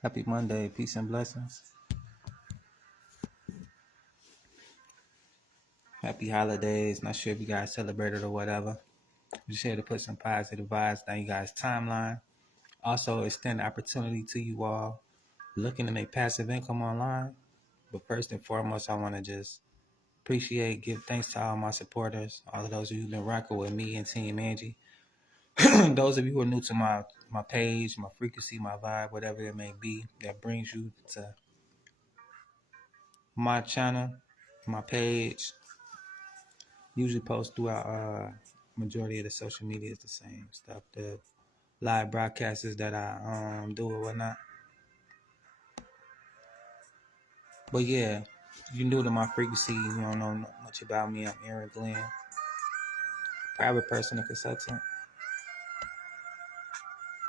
Happy Monday, peace and blessings. Happy holidays. Not sure if you guys celebrated or whatever. Just here to put some positive vibes down you guys' timeline. Also, extend the opportunity to you all looking to make passive income online. But first and foremost, I want to just appreciate, give thanks to all my supporters, all of those of you who've been rocking with me and Team Angie. Those of you who are new to my page, my frequency, my vibe, whatever it may be, that brings you to my channel, my page. Usually post throughout majority of the social media is the same stuff. The live broadcasts that I do or whatnot. But yeah, if you're new to my frequency, you don't know much about me. I'm Aaron Glenn, private personal consultant.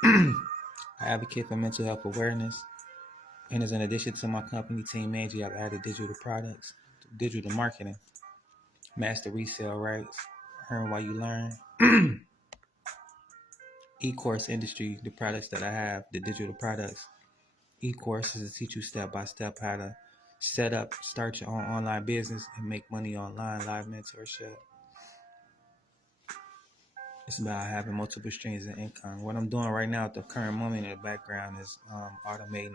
I advocate for mental health awareness. And as an addition to my company, Team Angie, I've added digital products, digital marketing, master resale rights, earn while you learn, e-course industry, the products that I have, the digital products. E-courses teach you step by step how to set up, start your own online business and make money online. Live mentorship. It's about having multiple streams of income. What I'm doing right now at the current moment in the background is automating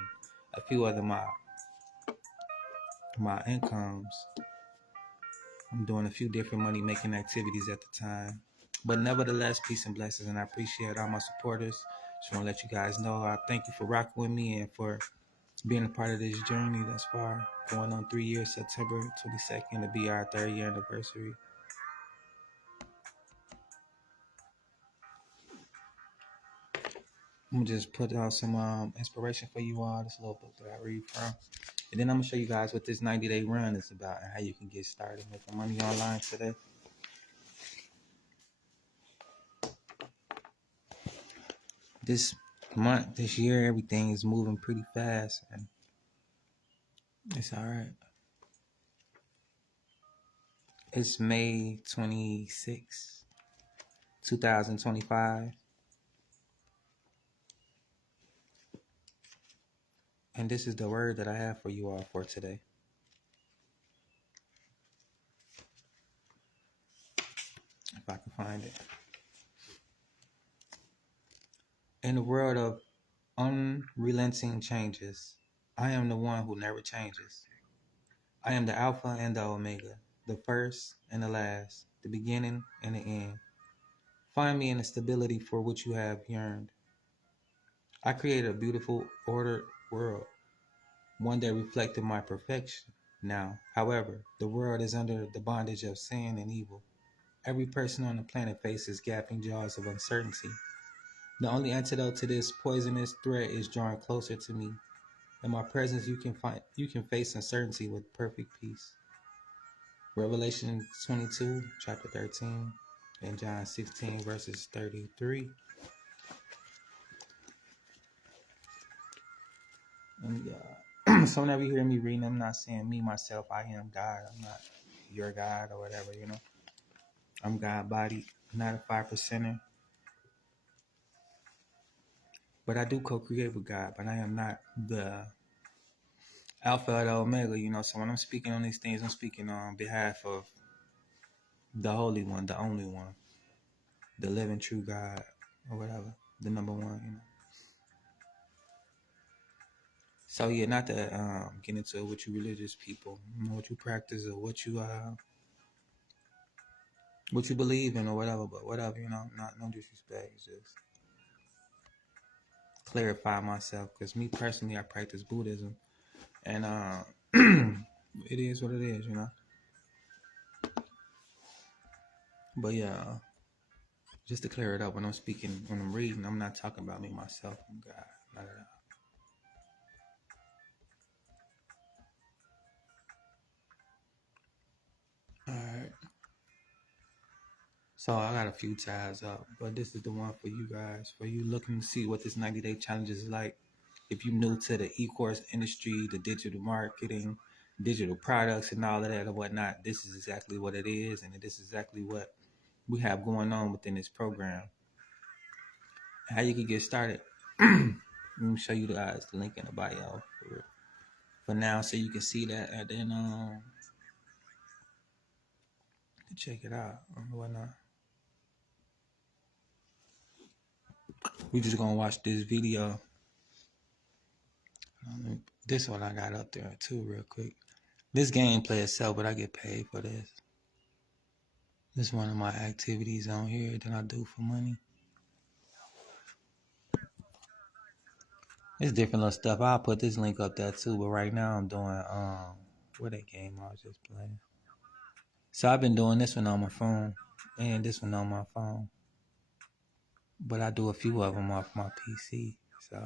a few other my incomes. I'm doing a few different money making activities at the time. But nevertheless, peace and blessings, and I appreciate all my supporters. Just want to let you guys know I thank you for rocking with me and for being a part of this journey thus far. Going on 3 years, September 22nd to be our 3rd year anniversary. I'm gonna just put out some inspiration for you all. This little book that I read from, and then I'm gonna show you guys what this 90-day run is about and how you can get started making money online today. This month, this year, everything is moving pretty fast, and it's all right. It's May 26, 2025. And this is the word that I have for you all for today. If I can find it. In the world of unrelenting changes, I am the one who never changes. I am the Alpha and the Omega, the first and the last, the beginning and the end. Find me in the stability for which you have yearned. I created a beautiful, ordered world, one that reflected my perfection. Now, however, the world is under the bondage of sin and evil. Every person on the planet faces gaping jaws of uncertainty. The only antidote to this poisonous threat is drawing closer to me. In my presence, you can face uncertainty with perfect peace. Revelation 22, chapter 13, and John 16, verses 33. And so whenever you hear me reading, I'm not saying me, myself, I am God. I'm not your God or whatever, I'm God body, not a 5%er. But I do co-create with God, but I am not the Alpha or the Omega, So when I'm speaking on these things, I'm speaking on behalf of the Holy One, the only one, the living true God, or whatever, the number one. So yeah, not to get into it with you religious people, what you practice or what you believe in or whatever, but whatever, not no disrespect. It's just clarify myself, because me personally, I practice Buddhism, and it is what it is, But yeah, just to clear it up, when I'm speaking, when I'm reading, I'm not talking about me, myself, and God, not at all. All right. So I got a few tabs up, but this is the one for you guys, for you looking to see what this 90-day challenge is like. If you're new to the e-course industry, the digital marketing, digital products, and all of that and whatnot, this is exactly what it is, and this is exactly what we have going on within this program. How you can get started. Let me show you guys the link in the bio for now, so you can see that, and then check it out or whatnot. We just gonna watch this video. This one I got up there too, real quick. This gameplay itself, but I get paid for this. This is one of my activities on here that I do for money. It's different little stuff. I'll put this link up there too, but right now I'm doing what that game I was just playing. So I've been doing this one on my phone and this one on my phone, but I do a few of them off my PC. So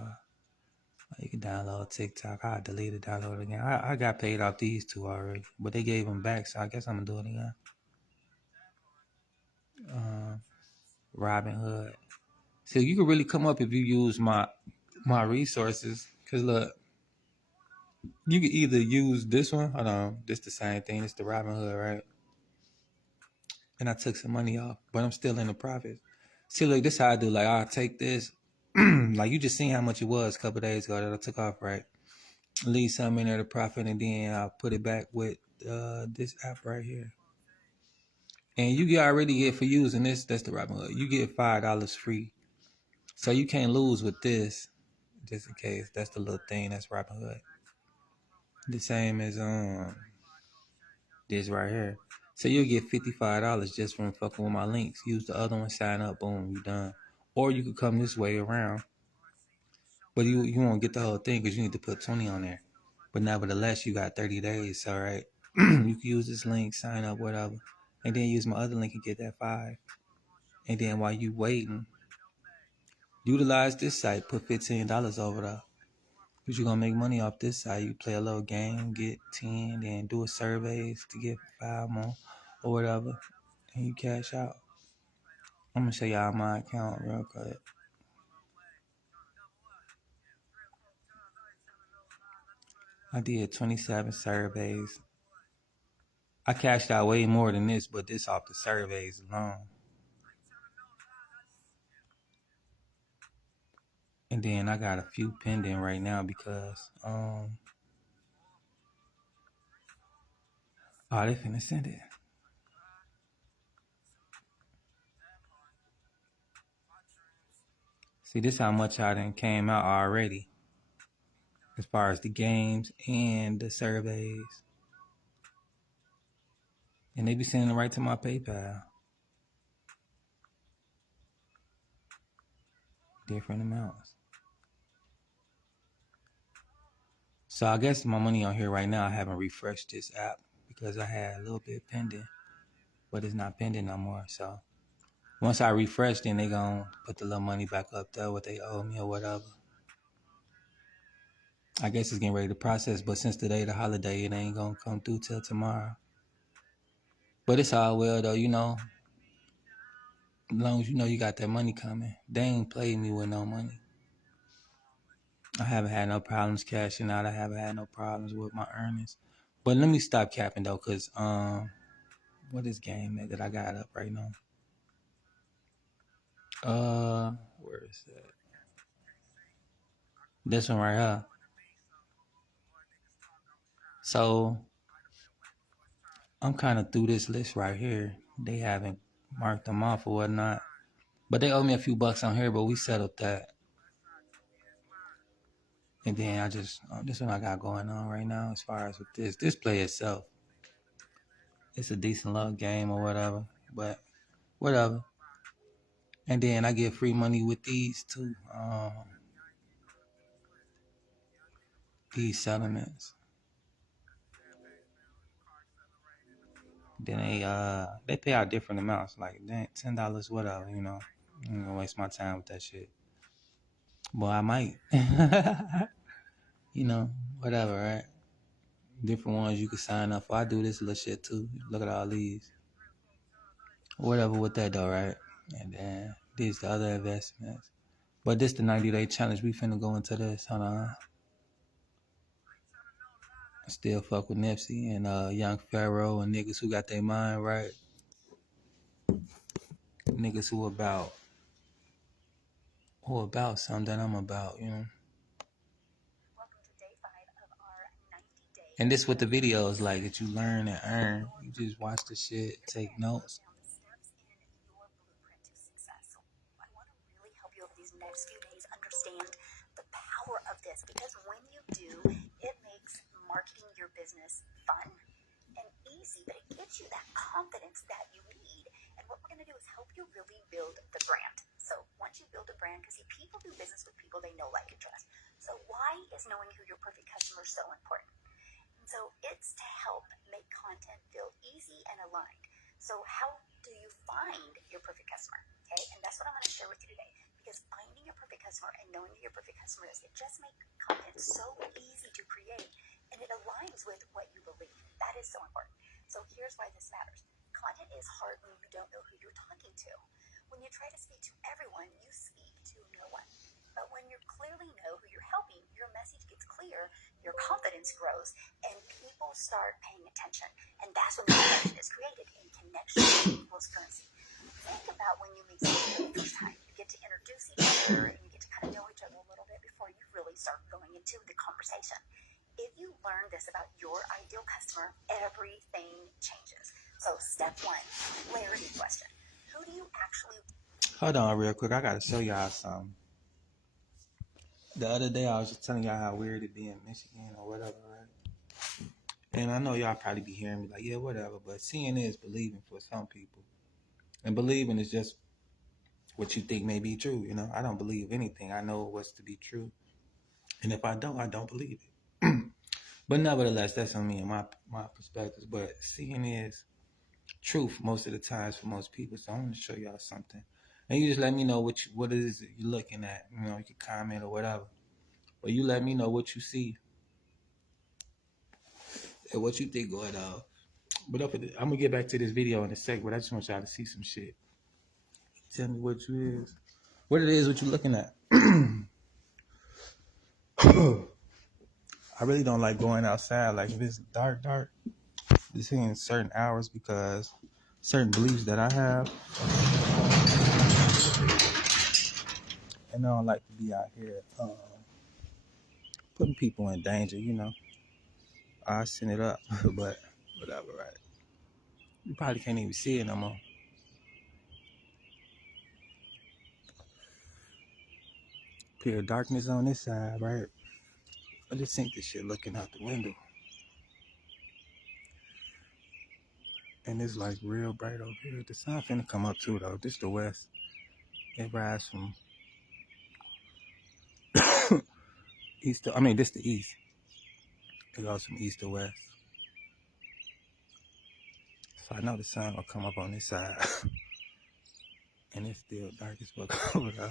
you can download TikTok. I deleted, download it again. I got paid off these two already, but they gave them back, so I guess I'm gonna do it again. Robinhood. So you can really come up if you use my resources. Cause look, you can either use this one. Hold on, this the same thing. It's the Robinhood, right? And I took some money off, but I'm still in the profit. See, look, this how I do. Like, I'll take this. Like, you just seen how much it was a couple days ago that I took off, right? Leave some in there to profit, and then I'll put it back with this app right here. And you already get for using this. That's the Robinhood. You get $5 free, so you can't lose with this. Just in case, that's the little thing. That's Robinhood. The same as this right here. So you'll get $55 just from fucking with my links. Use the other one, sign up, boom, you done. Or you could come this way around, but you won't get the whole thing because you need to put 20 on there. But nevertheless, you got 30 days, all right? You can use this link, sign up, whatever, and then use my other link and get that 5. And then while you waiting, utilize this site, put $15 over there. Because you're going to make money off this site. You play a little game, get 10, then do a surveys to get 5 more or whatever, and you cash out. I'm going to show y'all my account real quick. I did 27 surveys. I cashed out way more than this, but this off the surveys alone. And then I got a few pending right now because oh, they finna send it. See, this how much I done came out already, as far as the games and the surveys. And they be sending it right to my PayPal. Different amounts. So I guess my money on here right now, I haven't refreshed this app because I had a little bit pending, but it's not pending no more. So once I refresh, then they gonna put the little money back up there, what they owe me or whatever. I guess it's getting ready to process, but since today the holiday, it ain't gonna come through till tomorrow. But it's all well though, you know. As long as you know you got that money coming. They ain't played me with no money. I haven't had no problems cashing out. I haven't had no problems with my earnings. But let me stop capping though, cause what is game that I got up right now? Where is that? This one right here. So I'm kind of through this list right here. They haven't marked them off or whatnot, but they owe me a few bucks on here. But we settled that. And then I just this one I got going on right now as far as with this play itself. It's a decent little game or whatever, but whatever. And then I get free money with these too. These settlements. Then they pay out different amounts, like $10, whatever, you know. I'm not gonna waste my time with that shit. Well, I might. You know, whatever, right? Different ones you can sign up for. I do this little shit too. Look at all these. Whatever with that though, right? And then these the other investments. But this the 90-day challenge. We finna go into this. Hold on. I still fuck with Nipsey and Young Pharaoh and niggas who got their mind right. Niggas who about something that I'm about, you know. And this what the video is like that you learn and earn. You just watch the shit, take notes. I want to really help you over these next few days understand the power of this, because when you do, it makes marketing your business fun and easy, but it gives you that confidence that you need. And what we're going to do is help you really build the brand. So once you build a brand, because people do business with people they know, like, and trust. So why is knowing who your perfect customer is so important? And so it's to help make content feel easy and aligned. So how do you find your perfect customer? Okay, and that's what I'm going to share with you today. Because finding your perfect customer and knowing who your perfect customer is, it just makes content so easy to create, and it aligns with what you believe. That is so important. So here's why this matters. Content is hard when you don't know who you're talking to. When you try to speak to everyone, you speak to no one. But when you clearly know who you're helping, your message gets clear, your confidence grows, and people start paying attention. And that's when the connection is created, and connection equals currency. Think about when you meet someone for the first time. You get to introduce each other, and you get to kind of know each other a little bit before you really start going into the conversation. If you learn this about your ideal customer, everything changes. So step one, clarity question. Who do you actually... Hold on real quick. I gotta show y'all something. The other day I was just telling y'all how weird it be in Michigan or whatever, right? And I know y'all probably be hearing me like, yeah, whatever. But seeing is believing for some people. And believing is just what you think may be true. You know, I don't believe anything. I know what's to be true. And if I don't believe it. But nevertheless, that's on me and my perspectives. But seeing is truth most of the times for most people. So I'm going to show y'all something. And you just let me know what it is that you're looking at. You know, you can comment or whatever. But you let me know what you see and what you think going on. But I'm going to get back to this video in a sec, but I just want y'all to see some shit. Tell me what it is what you're looking at. I really don't like going outside. Like if it's dark, just in certain hours because certain beliefs that I have. And I don't like to be out here putting people in danger, you know. I send it up, but whatever, right? You probably can't even see it no more. Pure darkness on this side, right? I just think this shit looking out the window. And it's like real bright over here. The sun finna come up too though. This the west. It rise from east to, this the east. It goes from east to west. So I know the sun will come up on this side. And it's still dark as fuck over there.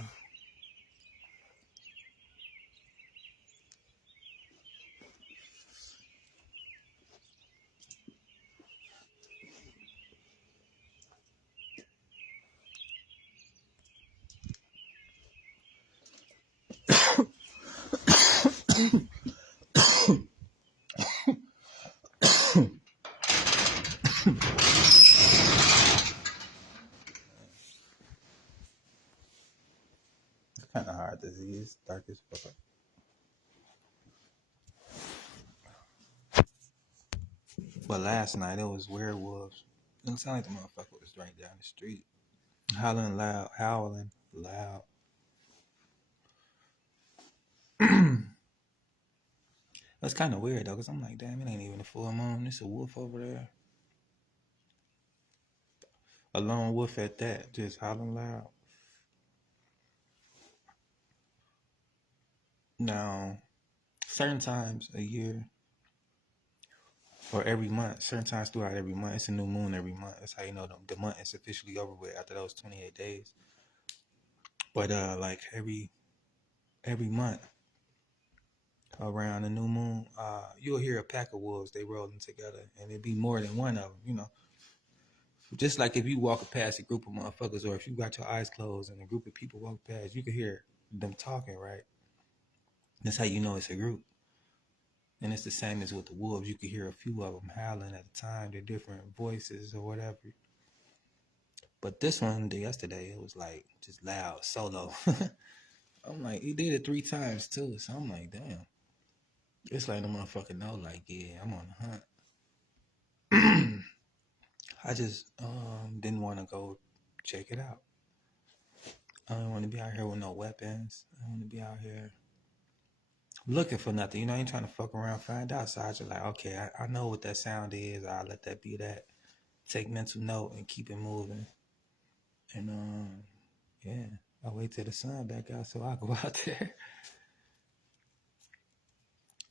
It's kind of hard to see. It's dark as fuck. But last night it was werewolves. It sounded like the motherfucker was right down the street. Howling loud. That's kind of weird though, because I'm like, damn, it ain't even a full moon. It's a wolf over there. A lone wolf at that, just howling loud. Now, certain times a year or every month, certain times throughout every month, it's a new moon every month. That's how you know the month is officially over with after those 28 days. But like every month around the new moon, you'll hear a pack of wolves. They rolling together, and it'd be more than one of them. You know, just like if you walk past a group of motherfuckers, or if you got your eyes closed and a group of people walk past, you can hear them talking, right? That's how you know it's a group. And it's the same as with the wolves. You can hear a few of them howling at a time. They're different voices or whatever. But this one, yesterday, it was like just loud, solo. I'm like, he did it 3 times too. So I'm like, damn. It's like the motherfucker know, like, yeah, I'm on the hunt. I just didn't want to go check it out. I don't want to be out here with no weapons. I want to be out here looking for nothing. You know, I ain't trying to fuck around, find out. So I just like, okay, I know what that sound is. I'll let that be that. Take mental note and keep it moving. And yeah, I wait till the sun back out so I go out there.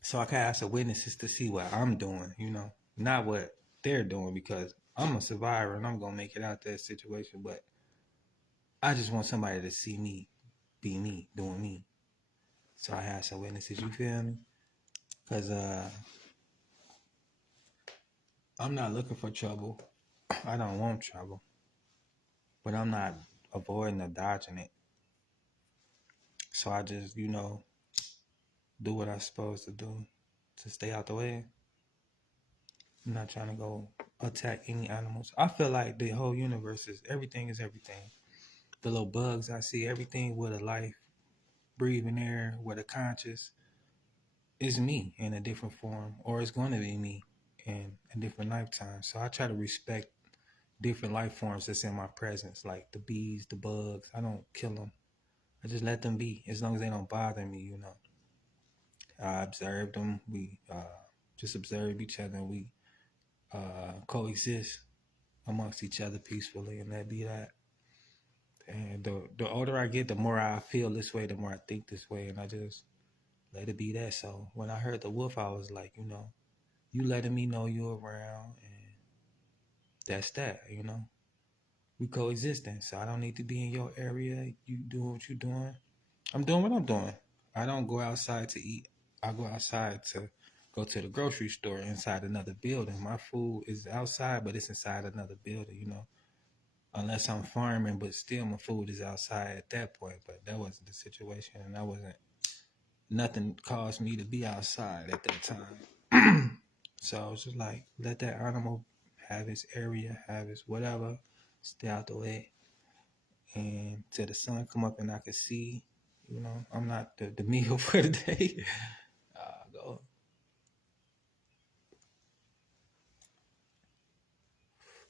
So I can ask the witnesses to see what I'm doing, you know, not what they're doing, because I'm a survivor and I'm gonna make it out that situation. But I just want somebody to see me be me, doing me. So I have some witnesses, you feel me? Because I'm not looking for trouble. I don't want trouble. But I'm not avoiding or dodging it. So I just, you know, do what I'm supposed to do to stay out the way. I'm not trying to go attack any animals. I feel like the whole universe is everything is everything. The little bugs I see, everything with a life, breathing air, with a conscious, is me in a different form, or it's going to be me in a different lifetime. So I try to respect different life forms that's in my presence, like the bees, the bugs. I don't kill them. I just let them be, as long as they don't bother me, you know. I observe them. We just observe each other, and we coexist amongst each other peacefully, and that be that. And the older I get, the more I feel this way, the more I think this way, and I just let it be that. So when I heard the wolf, I was like, you know, you letting me know you're around, and that's that, you know. We coexisting, so I don't need to be in your area. You doing what you're doing. I'm doing what I'm doing. I don't go outside to eat. I go outside to go to the grocery store inside another building. My food is outside, but it's inside another building, you know. Unless I'm farming, but still my food is outside at that point. But that wasn't the situation, and nothing caused me to be outside at that time. So I was just like, let that animal have its area, have its whatever, stay out the way, and till the sun come up and I can see, you know, I'm not the meal for the day. Go.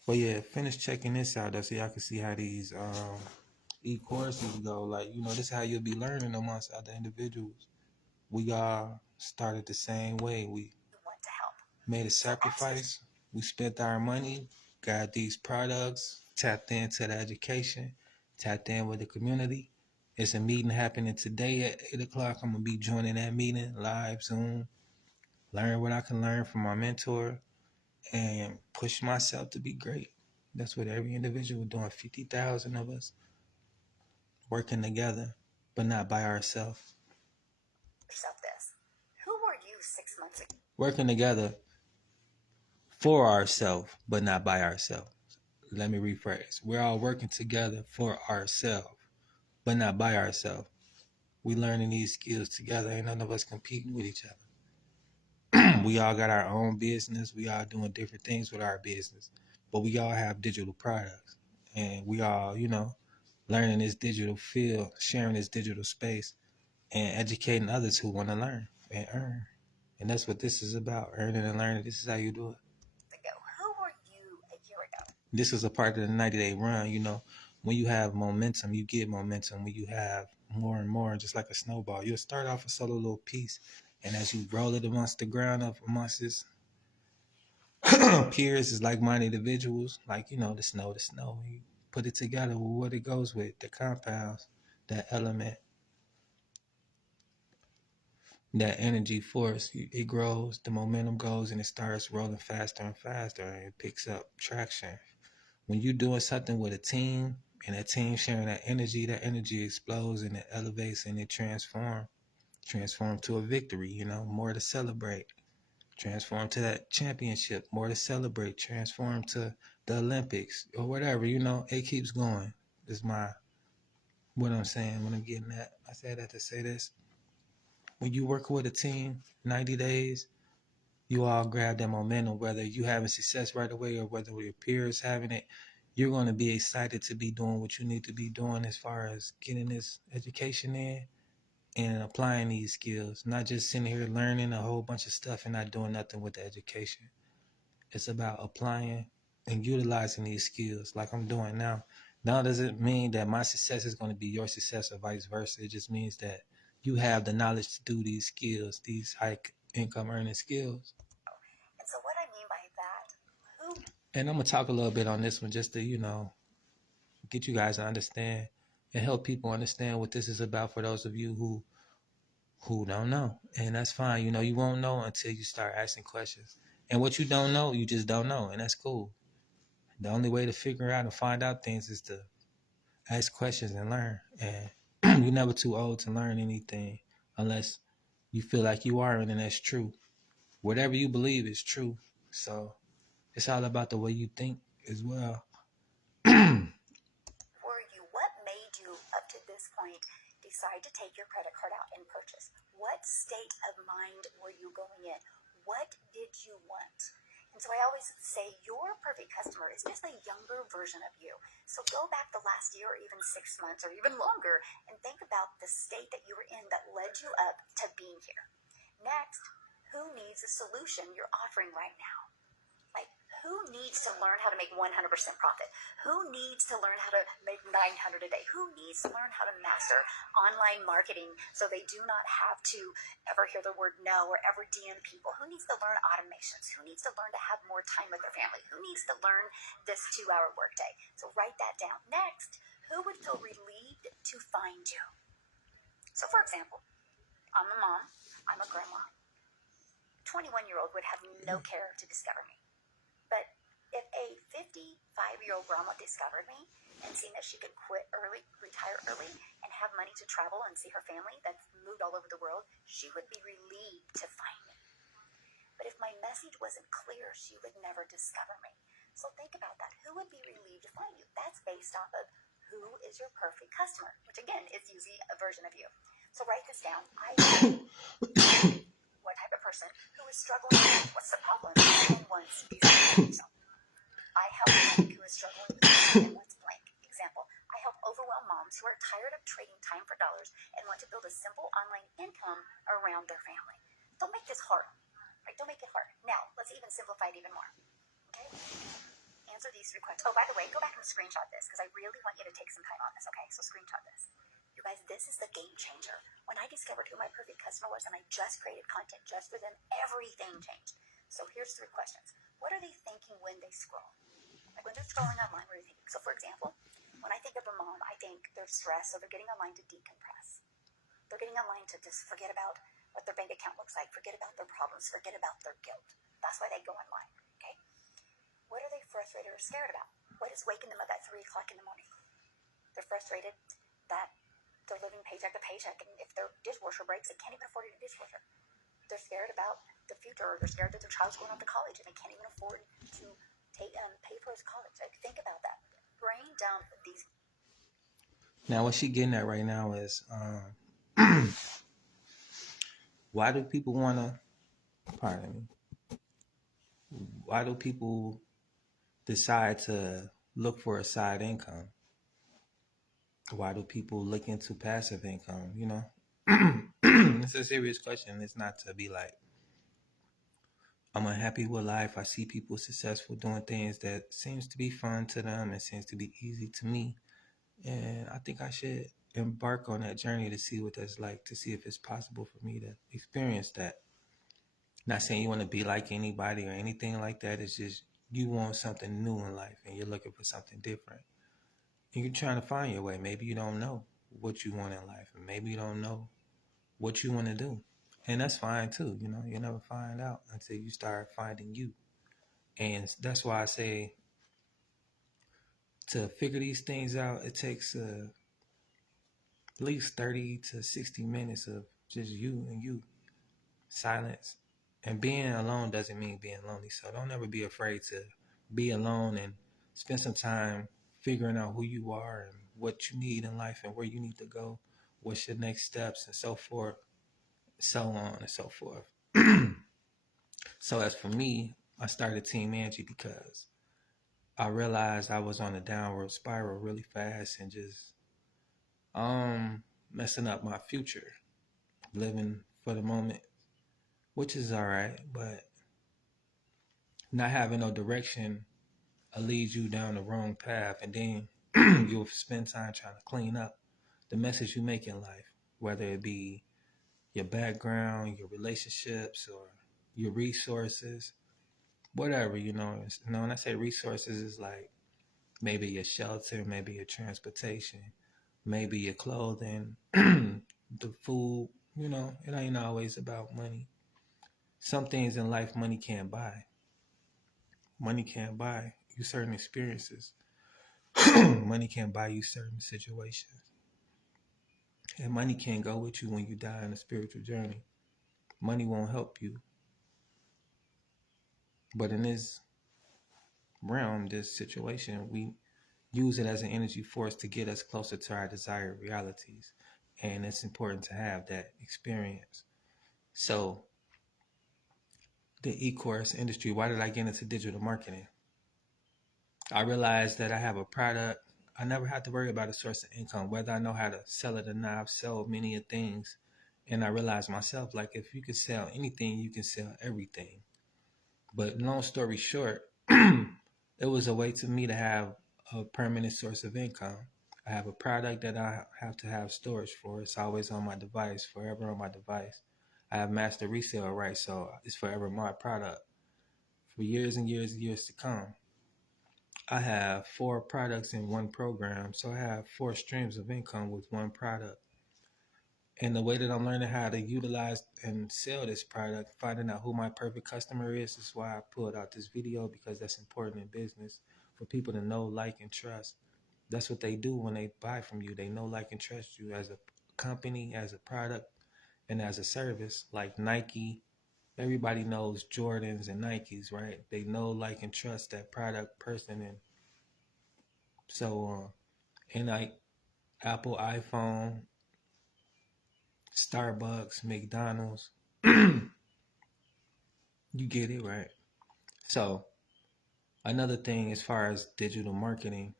But yeah, finish checking this out though, so y'all can see how these e-courses go. Like, you know, this is how you'll be learning amongst other individuals. We all started the same way. We want to help. made a sacrifice. We spent our money, got these products, tapped into the education, tapped in with the community. It's a meeting happening today at 8 o'clock. I'm going to be joining that meeting live Zoom, learn what I can learn from my mentor, and push myself to be great. That's what every individual doing. 50,000 of us working together, but not by ourselves. Yourself this. Who were you 6 months ago? Working together for ourselves, but not by ourselves. Let me rephrase. We're all working together for ourselves, but not by ourselves. We learning these skills together. Ain't none of us competing with each other. We all got our own business. We all doing different things with our business, but we all have digital products, and we all, you know, learning this digital field, sharing this digital space, and educating others who want to learn and earn. And that's what this is about, earning and learning. This is how you do it. Who were you a year ago? This is a part of the 90-day run. You know, when you have momentum, you get momentum. When you have more and more, just like a snowball, you'll start off a solo little piece, and as you roll it amongst the ground up amongst its peers, is like-minded individuals, like, you know, the snow. You put it together with what it goes with, the compounds, that element, that energy force. It grows, the momentum goes, and it starts rolling faster and faster, and it picks up traction. When you're doing something with a team, and that team sharing that energy explodes and it elevates and it transform to a victory, you know, more to celebrate, transform to that championship, more to celebrate, transform to the Olympics or whatever, you know, it keeps going. Is what I'm saying when I'm getting that. I say that to say this. When you work with a team, 90 days, you all grab that momentum, whether you having success right away or whether your peers having it. You're going to be excited to be doing what you need to be doing as far as getting this education in and applying these skills, not just sitting here learning a whole bunch of stuff and not doing nothing with the education. It's about applying and utilizing these skills like I'm doing now. Now doesn't mean that my success is going to be your success or vice versa. It just means that you have the knowledge to do these skills, these high income earning skills. And so what I mean by that, who And I'm gonna talk a little bit on this one just to, get you guys to understand and help people understand what this is about for those of you who don't know. And that's fine. You won't know until you start asking questions. And what you don't know, you just don't know, and that's cool. The only way to figure out and find out things is to ask questions and learn. And you're never too old to learn anything unless you feel like you are, and that's true. Whatever you believe is true. So it's all about the way you think as well. were you? What made you, up to this point, decide to take your credit card out and purchase? What state of mind were you going in? What did you want? And so I always say your perfect customer is just a younger version of you. So go back the last year or even 6 months or even longer and think about the state that you were in that led you up to being here. Next, who needs a solution you're offering right now? Like, who needs to learn how to make 100% profit? Who needs to learn how to make 900 a day? Who needs to learn how to master online marketing so they do not have to ever hear the word no or ever DM people? Who needs to learn automations? Who needs to learn to have more time with their family? Who needs to learn this 2-hour workday? So write that down. Next, who would feel relieved to find you? So for example, I'm a mom, I'm a grandma. 21-year-old would have no care to discover me. But if a 55-year-old grandma discovered me and seen that she could quit early, retire early, and have money to travel and see her family that's moved all over the world, she would be relieved to find me. But if my message wasn't clear, she would never discover me. So think about that. Who would be relieved to find you? That's based off of who is your perfect customer, which again is usually a version of you. So write this down. What type of person who is struggling with what's the problem and wants these things. I help Mike who is struggling with and wants blank. Example, I help overwhelmed moms who are tired of trading time for dollars and want to build a simple online income around their family. Don't make this hard. Right? Don't make it hard. Now, let's even simplify it even more. Okay? Answer these 3 questions. Oh, by the way, go back and screenshot this because I really want you to take some time on this, okay? So screenshot this. You guys, this is the game changer. When I discovered who my perfect customer was and I just created content just for them, everything changed. So here's 3 questions. What are they thinking when they scroll? Like when they're scrolling online, what are they thinking? So for example, when I think of a mom, I think they're stressed, so they're getting online to decompress. They're getting online to just forget about what their bank account looks like, forget about their problems, forget about their guilt. That's why they go online, okay? What are they frustrated or scared about? What is waking them up at 3 o'clock in the morning? They're frustrated that they're living paycheck to paycheck, and if their dishwasher breaks, they can't even afford a dishwasher. They're scared about the future, or they're scared that their child's going off to college and they can't even afford to pay for his college. Like, think about that. Brain down these. Now, what she getting at right now is why do people want to, pardon me, why do people decide to look for a side income? Why do people look into passive income? It's a serious question. It's not to be like, I'm unhappy with life. I see people successful doing things that seems to be fun to them and seems to be easy to me. And I think I should embark on that journey to see what that's like, to see if it's possible for me to experience that. Not saying you want to be like anybody or anything like that. It's just you want something new in life and you're looking for something different. And you're trying to find your way. Maybe you don't know what you want in life, and maybe you don't know what you want to do. And that's fine too. You never find out until you start finding you. And that's why I say to figure these things out, it takes at least 30 to 60 minutes of just you and you, silence. And being alone doesn't mean being lonely. So don't ever be afraid to be alone and spend some time figuring out who you are and what you need in life and where you need to go, what's your next steps, and so forth, so on and so forth. So as for me, I started Team Angie because I realized I was on a downward spiral really fast and just messing up my future. living for the moment, which is all right, but not having no direction leads you down the wrong path, and then you'll spend time trying to clean up the messes you make in life, whether it be your background, your relationships, or your resources, whatever. When I say resources, it's like maybe your shelter, maybe your transportation, maybe your clothing, the food. It ain't always about money. Some things in life money can't buy. Money can't buy you certain experiences. Money can't buy you certain situations. And money can't go with you when you die in a spiritual journey. Money won't help you. But in this realm, this situation, we use it as an energy force to get us closer to our desired realities. And it's important to have that experience. So, the e-course industry, why did I get into digital marketing? I realized that I have a product. I never had to worry about a source of income, whether I know how to sell it or not. I've sold many things. And I realized myself, like, if you can sell anything, you can sell everything. But long story short, it was a way to me to have a permanent source of income. I have a product that I have to have storage for. It's always on my device, forever on my device. I have master resale rights, so it's forever my product for years and years and years to come. I have 4 products in one program, so I have 4 streams of income with one product. And the way that I'm learning how to utilize and sell this product, finding out who my perfect customer is why I pulled out this video, because that's important in business for people to know, like, and trust. That's what they do when they buy from you. They know, like, and trust you as a company, as a product, and as a service. Like Nike, everybody knows Jordans and Nikes, right? They know, like, and trust that product, person, and so on. And like Apple, iPhone, Starbucks, McDonald's, you get it, right? So another thing, as far as digital marketing,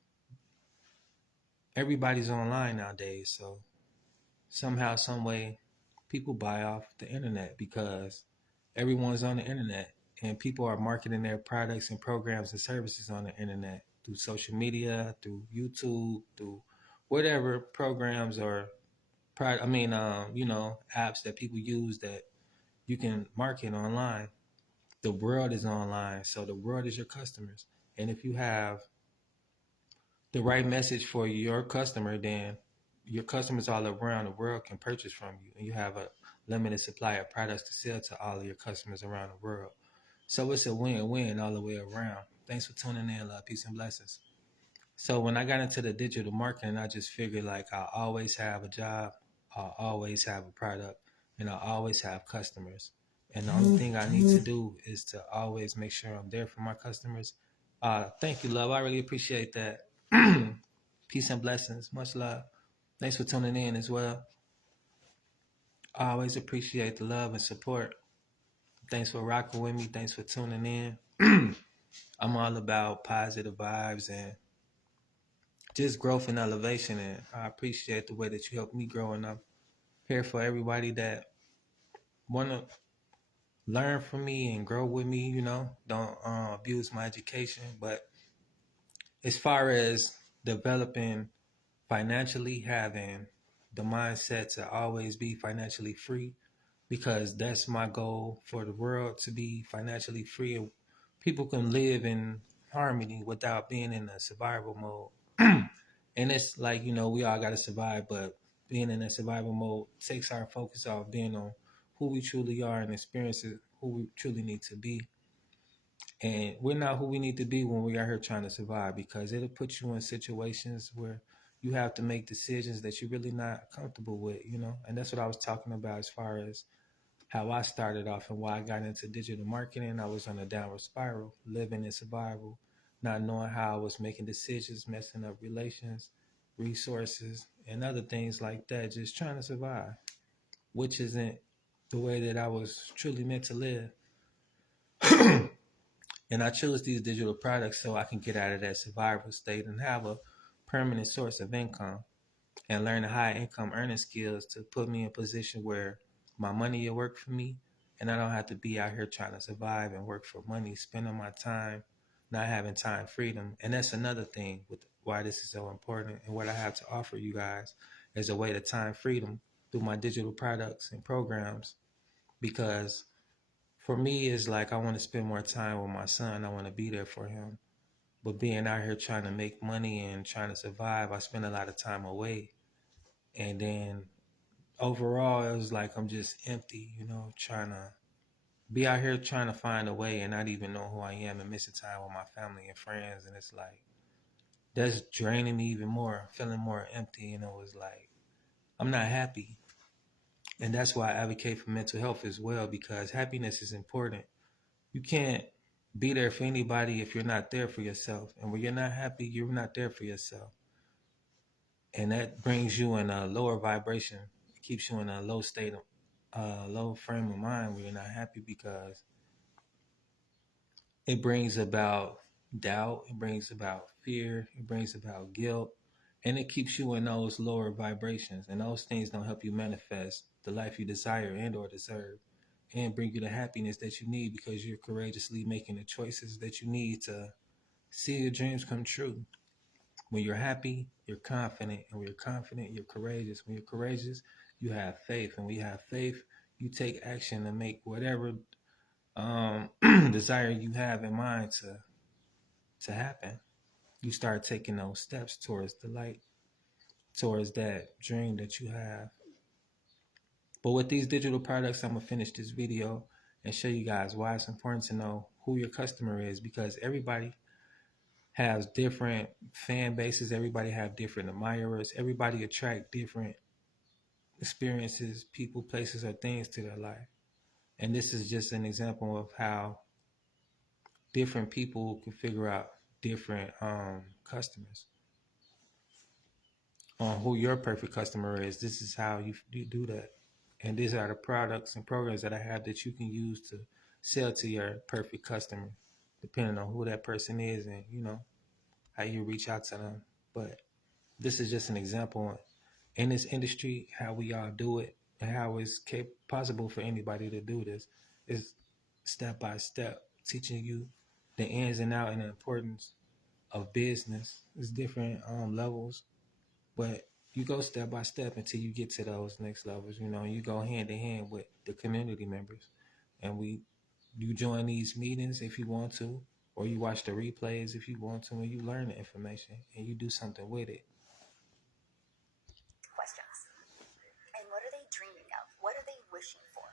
everybody's online nowadays. So somehow, some way, people buy off the internet because everyone's on the internet, and people are marketing their products and programs and services on the internet through social media, through YouTube, through whatever programs or apps that people use that you can market online. The world is online, so the world is your customers. And if you have the right message for your customer, then your customers all around the world can purchase from you, and you have a limited supply of products to sell to all of your customers around the world. So it's a win-win all the way around. Thanks for tuning in. Love, peace, and blessings. So when I got into the digital marketing, I just figured, like, I always have a job, I always have a product, and I always have customers. And the only thing I need to do is to always make sure I'm there for my customers. Thank you, love. I really appreciate that. Peace and blessings. Much love. Thanks for tuning in as well. I always appreciate the love and support. Thanks for rocking with me. Thanks for tuning in. I'm all about positive vibes and just growth and elevation, and I appreciate the way that you helped me grow, and I'm here for everybody that want to learn from me and grow with me. Don't abuse my education. But as far as developing financially, having the mindset to always be financially free, because that's my goal, for the world to be financially free, and people can live in harmony without being in a survival mode. And it's like, we all got to survive, but being in a survival mode takes our focus off being on who we truly are and experiencing who we truly need to be. And we're not who we need to be when we are here trying to survive, because it'll put you in situations where you have to make decisions that you're really not comfortable with. And that's what I was talking about as far as how I started off and why I got into digital marketing. I was on a downward spiral, living in survival, not knowing how I was making decisions, messing up relations, resources, and other things like that, just trying to survive, which isn't the way that I was truly meant to live. And I chose these digital products so I can get out of that survival state and have a permanent source of income, and learn the high income earning skills to put me in a position where My money will work for me, and I don't have to be out here trying to survive and work for money, spending my time, not having time freedom. And that's another thing with why this is so important and what I have to offer you guys as a way to time freedom through my digital products and programs. Because for me, it's like I want to spend more time with my son. I want to be there for him. But being out here trying to make money and trying to survive, I spend a lot of time away. And then overall, it was like I'm just empty, trying to be out here trying to find a way and not even know who I am and missing time with my family and friends. And it's like, that's draining me even more, feeling more empty. And it was like, I'm not happy. And that's why I advocate for mental health as well, because happiness is important. You can't be there for anybody if you're not there for yourself. And when you're not happy, you're not there for yourself. And that brings you in a lower vibration. It keeps you in a low state of low frame of mind when you're not happy, because it brings about doubt, it brings about fear, it brings about guilt, and it keeps you in those lower vibrations. And those things don't help you manifest the life you desire and or deserve, and bring you the happiness that you need, because you're courageously making the choices that you need to see your dreams come true. When you're happy, you're confident. And when you're confident, you're courageous. When you're courageous, you have faith. And when you have faith, you take action to make whatever desire you have in mind to happen. You start taking those steps towards the light, towards that dream that you have. But with these digital products, I'm gonna finish this video and show you guys why it's important to know who your customer is, because everybody has different fan bases, everybody have different admirers, everybody attract different experiences, people, places, or things to their life. And this is just an example of how different people can figure out different customers. On who your perfect customer is, this is how you do that. And these are the products and programs that I have that you can use to sell to your perfect customer, depending on who that person is and how you reach out to them. But this is just an example in this industry how we all do it, and how it's possible for anybody to do this. Is step by step teaching you the ins and out and the importance of business. It's different levels, but you go step by step until you get to those next levels. You go hand in hand with the community members, and you join these meetings if you want to, or you watch the replays if you want to, and you learn the information and you do something with it. Questions. And what are they dreaming of? What are they wishing for?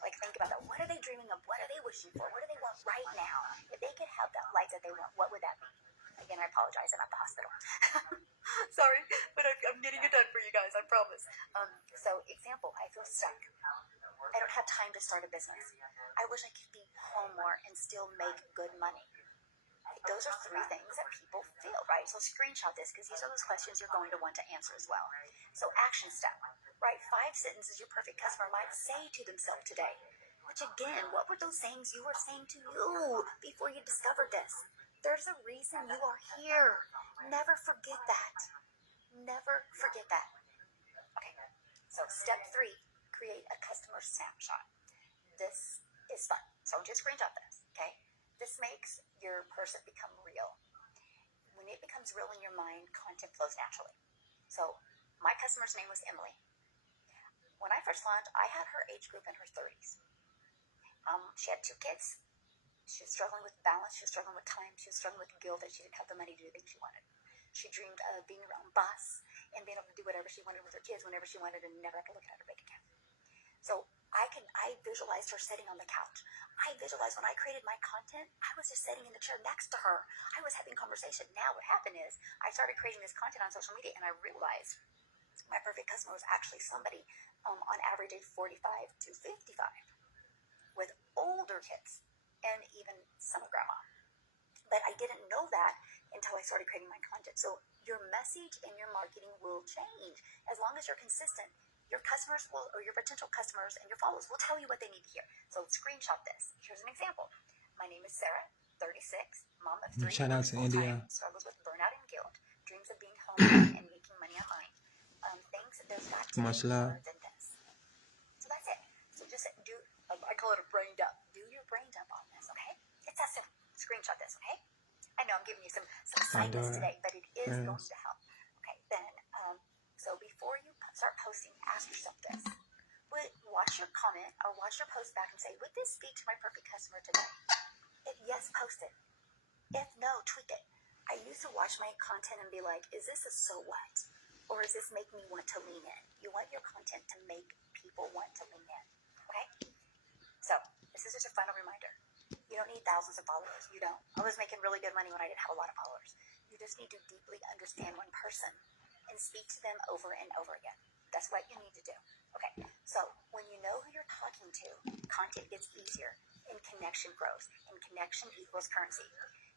Like, think about that. What are they dreaming of? What are they wishing for? What do they want right now? If they could have that life that they want, what would that be? Again, I apologize. I'm at the hospital. Sorry, but I'm getting it done for you guys. I promise. So, example, I feel stuck. I don't have time to start a business. I wish I could be home more and still make good money. Those are three things that people feel, right? So screenshot this, because these are those questions you're going to want to answer as well. So action step, right? 5 sentences your perfect customer might say to themselves today. Which again, what were those sayings you were saying to you before you discovered this? There's a reason you are here. Never forget that. Never forget that. Okay, so step 3, create a customer snapshot. This is fun. So just screenshot this, okay? This makes your person become real. When it becomes real in your mind, content flows naturally. So my customer's name was Emily. When I first launched, I had her age group in her 30s. She had 2 kids. She was struggling with balance. She was struggling with time. She was struggling with guilt that she didn't have the money to do the things she wanted. She dreamed of being her own boss and being able to do whatever she wanted with her kids whenever she wanted and never have to look at her bank account. So I visualized her sitting on the couch. I visualized when I created my content, I was just sitting in the chair next to her. I was having conversation. Now what happened is I started creating this content on social media, and I realized my perfect customer was actually somebody on average age 45 to 55 with older kids and even some grandma. But I didn't know that until I started creating my content. So your message and your marketing will change as long as you're consistent. Your customers will, or your potential customers and your followers will tell you what they need to hear. So screenshot this. Here's an example. My name is Sarah, 36, mom of 3, Shout out to India. struggles with burnout and guilt, dreams of being home and making money online. Thinks there's got to be Much love. more than this. So that's I call it a brain dump. Do your brain dump on this, okay? It's that simple. Screenshot this, okay? I know I'm giving you some assignments today, but it is going to help. Okay, then, so before you start posting, ask yourself this. Watch your comment or watch your post back and say, would this speak to my perfect customer today? If yes, post it. If no, tweak it. I used to watch my content and be like, is this a so what? Or is this make me want to lean in? You want your content to make people want to lean in, okay? So, this is just a final reminder. You don't need thousands of followers. You don't. I was making really good money when I didn't have a lot of followers. You just need to deeply understand one person and speak to them over and over again. That's what you need to do. Okay, so when you know who you're talking to, content gets easier and connection grows, and connection equals currency.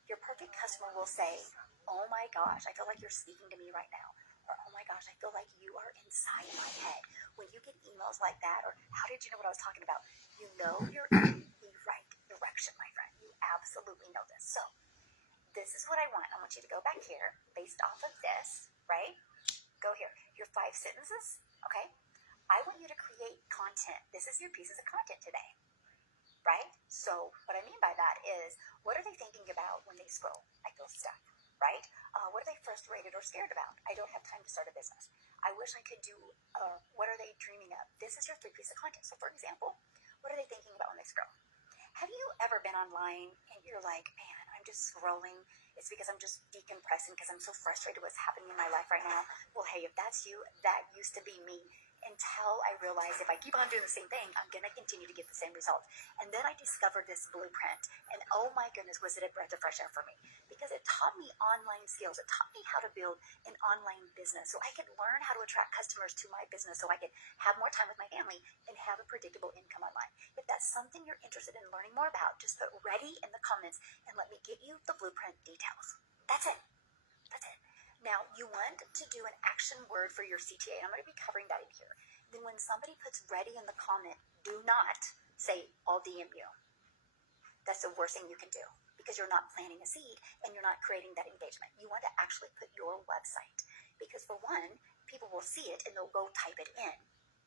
Your perfect customer will say, oh my gosh, I feel like you're speaking to me right now. Or, oh my gosh, I feel like you are inside my head. When you get emails like that, or how did you know what I was talking about? You know you're in the right direction, my friend. You absolutely know this. So, this is what I want. I want you to go back here based off of this, right? Go here. Your 5 sentences, okay? I want you to create content. This is your pieces of content today, right? So what I mean by that is, what are they thinking about when they scroll? I feel stuck, right? What are they frustrated or scared about? I don't have time to start a business. I wish I could do, what are they dreaming of? This is your 3 pieces of content. So for example, what are they thinking about when they scroll? Have you ever been online and you're like, man, I'm just scrolling. It's because I'm just decompressing because I'm so frustrated with what's happening in my life right now. Well, hey, if that's you, that used to be me until I realized if I keep on doing the same thing, I'm going to continue to get the same results. And then I discovered this blueprint. And oh my goodness, was it a breath of fresh air for me. Because it taught me online skills. It taught me how to build an online business so I could learn how to attract customers to my business so I could have more time with my family and have a predictable income online. If that's something you're interested in learning more about, just put ready in the comments and let me get you the blueprint details. That's it. That's it. Now, you want to do an action word for your CTA. I'm going to be covering that in here. Then when somebody puts ready in the comment, do not say, I'll DM you. That's the worst thing you can do because you're not planting a seed and you're not creating that engagement. You want to actually put your website because for one, people will see it and they'll go type it in.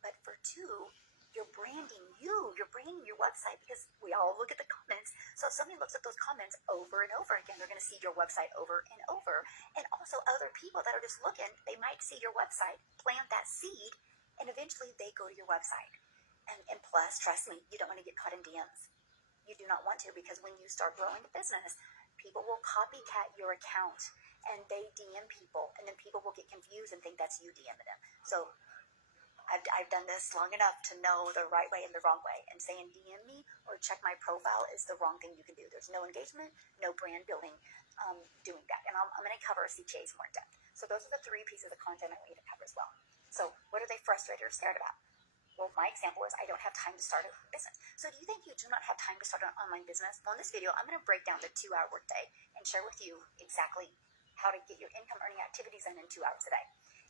But for two, you're branding your website because we all look at the comments. So if somebody looks at those comments over and over again, they're going to see your website over and over. And also other people that are just looking, they might see your website, plant that seed, and eventually they go to your website. And plus, trust me, you don't want to get caught in DMs. You do not want to because when you start growing a business, people will copycat your account and they DM people, and then people will get confused and think that's you DMing them. So I've done this long enough to know the right way and the wrong way. And saying DM me or check my profile is the wrong thing you can do. There's no engagement, no brand building doing that. And I'm going to cover CTAs more in depth. So those are the 3 pieces of content I want you to cover as well. So what are they frustrated or scared about? Well, my example is I don't have time to start a business. So do you think you do not have time to start an online business? Well, in this video, I'm going to break down the 2-hour workday and share with you exactly how to get your income earning activities in 2 hours a day.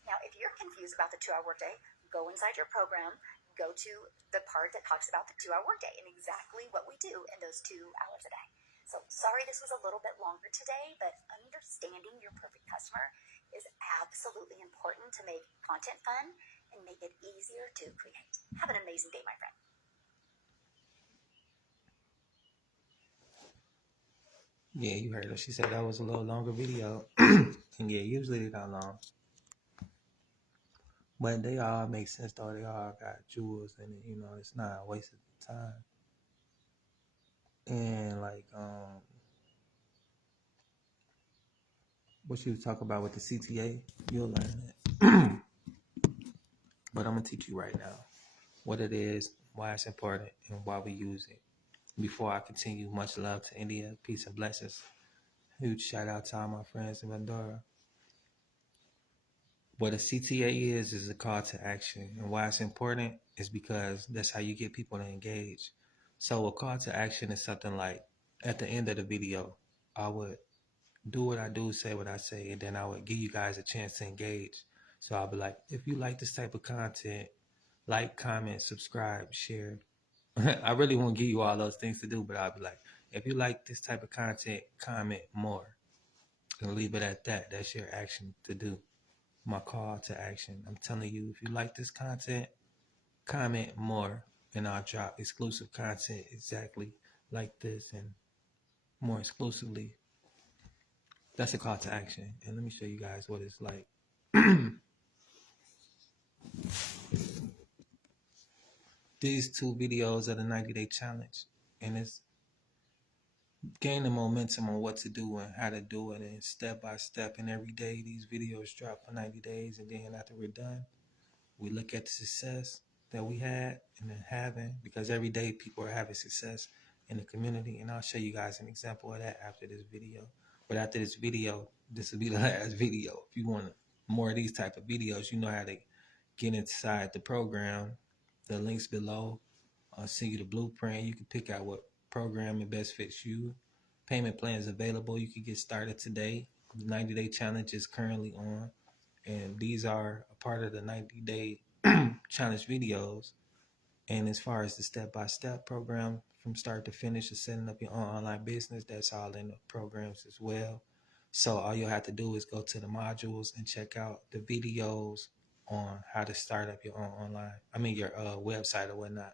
Now, if you're confused about the 2-hour workday, go inside your program, go to the part that talks about the 2-hour workday and exactly what we do in those 2 hours a day. So sorry this was a little bit longer today, but understanding your perfect customer is absolutely important to make content fun and make it easier to create. Have an amazing day, my friend. Yeah, you heard her. She said that was a little longer video. And yeah, usually they not long. But they all make sense though. They all got jewels in it, you know, it's not a waste of time. And like what you talk about with the CTA, you'll learn it. But I'm gonna teach you right now what it is, why it's important, and why we use it. Before I continue, much love to India, peace and blessings. Huge shout out to all my friends in Mandora. What a CTA is a call to action. And why it's important is because that's how you get people to engage. So a call to action is something like at the end of the video, I would do what I do, say what I say, and then I would give you guys a chance to engage. So I'll be like, if you like this type of content, like, comment, subscribe, share. I really won't give you all those things to do, but I'll be like, if you like this type of content, comment more. And leave it at that. That's your action to do. My call to action. I'm telling you, if you like this content, comment more and I'll drop exclusive content exactly like this and more exclusively. That's a call to action. And let me show you guys what it's like. These 2 videos are the 90-day challenge, and it's gaining momentum on what to do and how to do it, and step by step. And every day these videos drop for 90 days, and then after we're done, we look at the success that we had and then having, because every day people are having success in the community. And I'll show you guys an example of that after this video. But after this video, this will be the last video. If you want more of these type of videos, you know how to get inside the program. The links below. I'll send you the blueprint. You can pick out what program it best fits you. Payment plans available. You can get started today. The 90-day challenge is currently on, and these are a part of the 90-day challenge videos. And as far as the step-by-step program from start to finish of setting up your own online business, that's all in the programs as well. So all you'll have to do is go to the modules and check out the videos on how to start up your own your website or whatnot.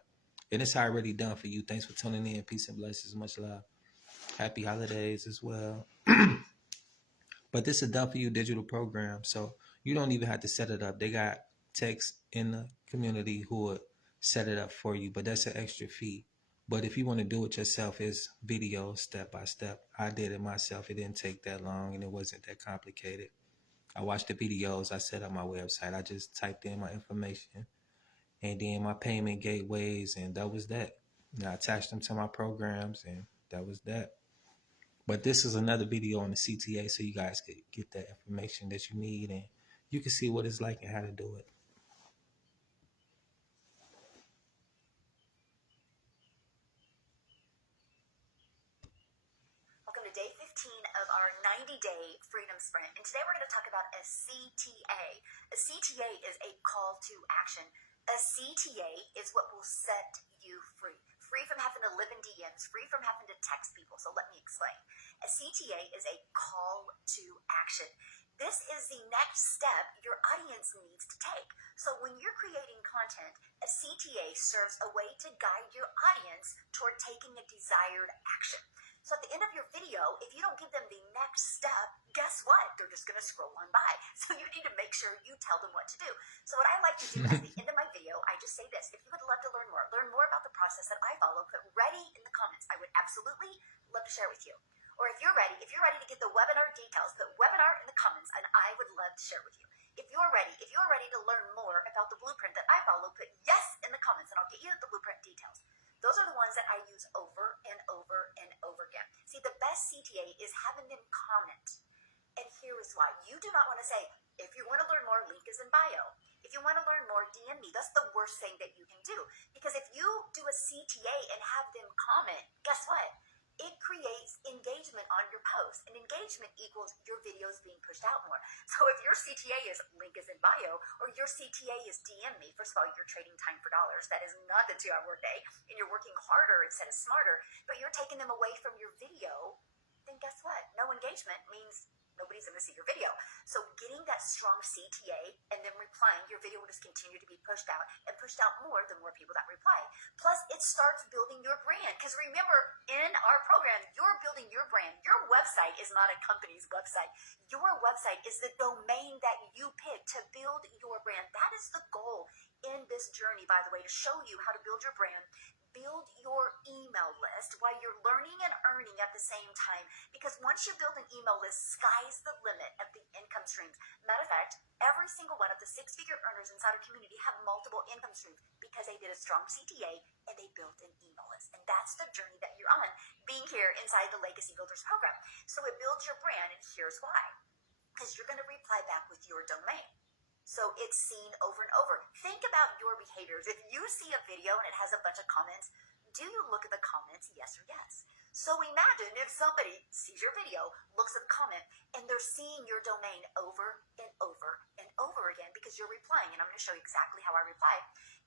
And it's already done for you. Thanks for tuning in. Peace and blessings. Much love. Happy holidays as well. But this is a done for you digital program, so you don't even have to set it up. They got techs in the community who would set it up for you, but that's an extra fee. But if you want to do it yourself, it's video step by step. I did it myself. It didn't take that long, and it wasn't that complicated. I watched the videos. I set up my website. I just typed in my information and then my payment gateways, and that was that. And I attached them to my programs, and that was that. But this is another video on the CTA, so you guys could get that information that you need, and you can see what it's like and how to do it. Welcome to day 15 of our 90-day freedom sprint. And today we're going to talk about a CTA. A CTA is a call to action. A CTA is what will set you free. Free from having to live in DMs, free from having to text people. So let me explain. A CTA is a call to action. This is the next step your audience needs to take. So when you're creating content, a CTA serves a way to guide your audience toward taking a desired action. So at the end of your video, if you don't give them the next step, guess what? They're just going to scroll on by. So you need to make sure you tell them what to do. So what I like to do at the end of my video, I just say this. If you would love to learn more about the process that I follow, put ready in the comments. I would absolutely love to share with you. Or if you're ready to get the webinar details, put webinar in the comments, and I would love to share with you. If you're ready to learn more about the blueprint that I follow, put yes in the comments, and I'll get you the blueprint details. Those are the ones that I use over and over and over again. See, the best CTA is having them comment. And here is why. You do not want to say, if you want to learn more, link is in bio. If you want to learn more, DM me. That's the worst thing that you can do. Because if you do a CTA and have them comment, guess what? It creates engagement on your post, and engagement equals your videos being pushed out more. So if your CTA is link is in bio, or your CTA is DM me, first of all, you're trading time for dollars. That is not the 2-hour workday, and you're working harder instead of smarter, but you're taking them away from your video, then guess what? No engagement means nobody's going to see your video. So getting that strong CTA and then replying, your video will just continue to be pushed out and pushed out more the more people that reply. Plus, it starts building your brand. Because remember, in our program, you're building your brand. Your website is not a company's website. Your website is the domain that you pick to build your brand. That is the goal in this journey, by the way, to show you how to build your brand. Build your email list while you're learning and earning at the same time. Because once you build an email list, sky's the limit of the income streams. Matter of fact, every single one of the 6-figure earners inside our community have multiple income streams because they did a strong CTA and they built an email list. And that's the journey that you're on, being here inside the Legacy Builders program. So it builds your brand, and here's why. Because you're going to reply back with your domain. So it's seen over and over. Think about your behaviors. If you see a video and it has a bunch of comments, do you look at the comments, yes or yes? So imagine if somebody sees your video, looks at the comment, and they're seeing your domain over and over and over again because you're replying. And I'm going to show you exactly how I reply.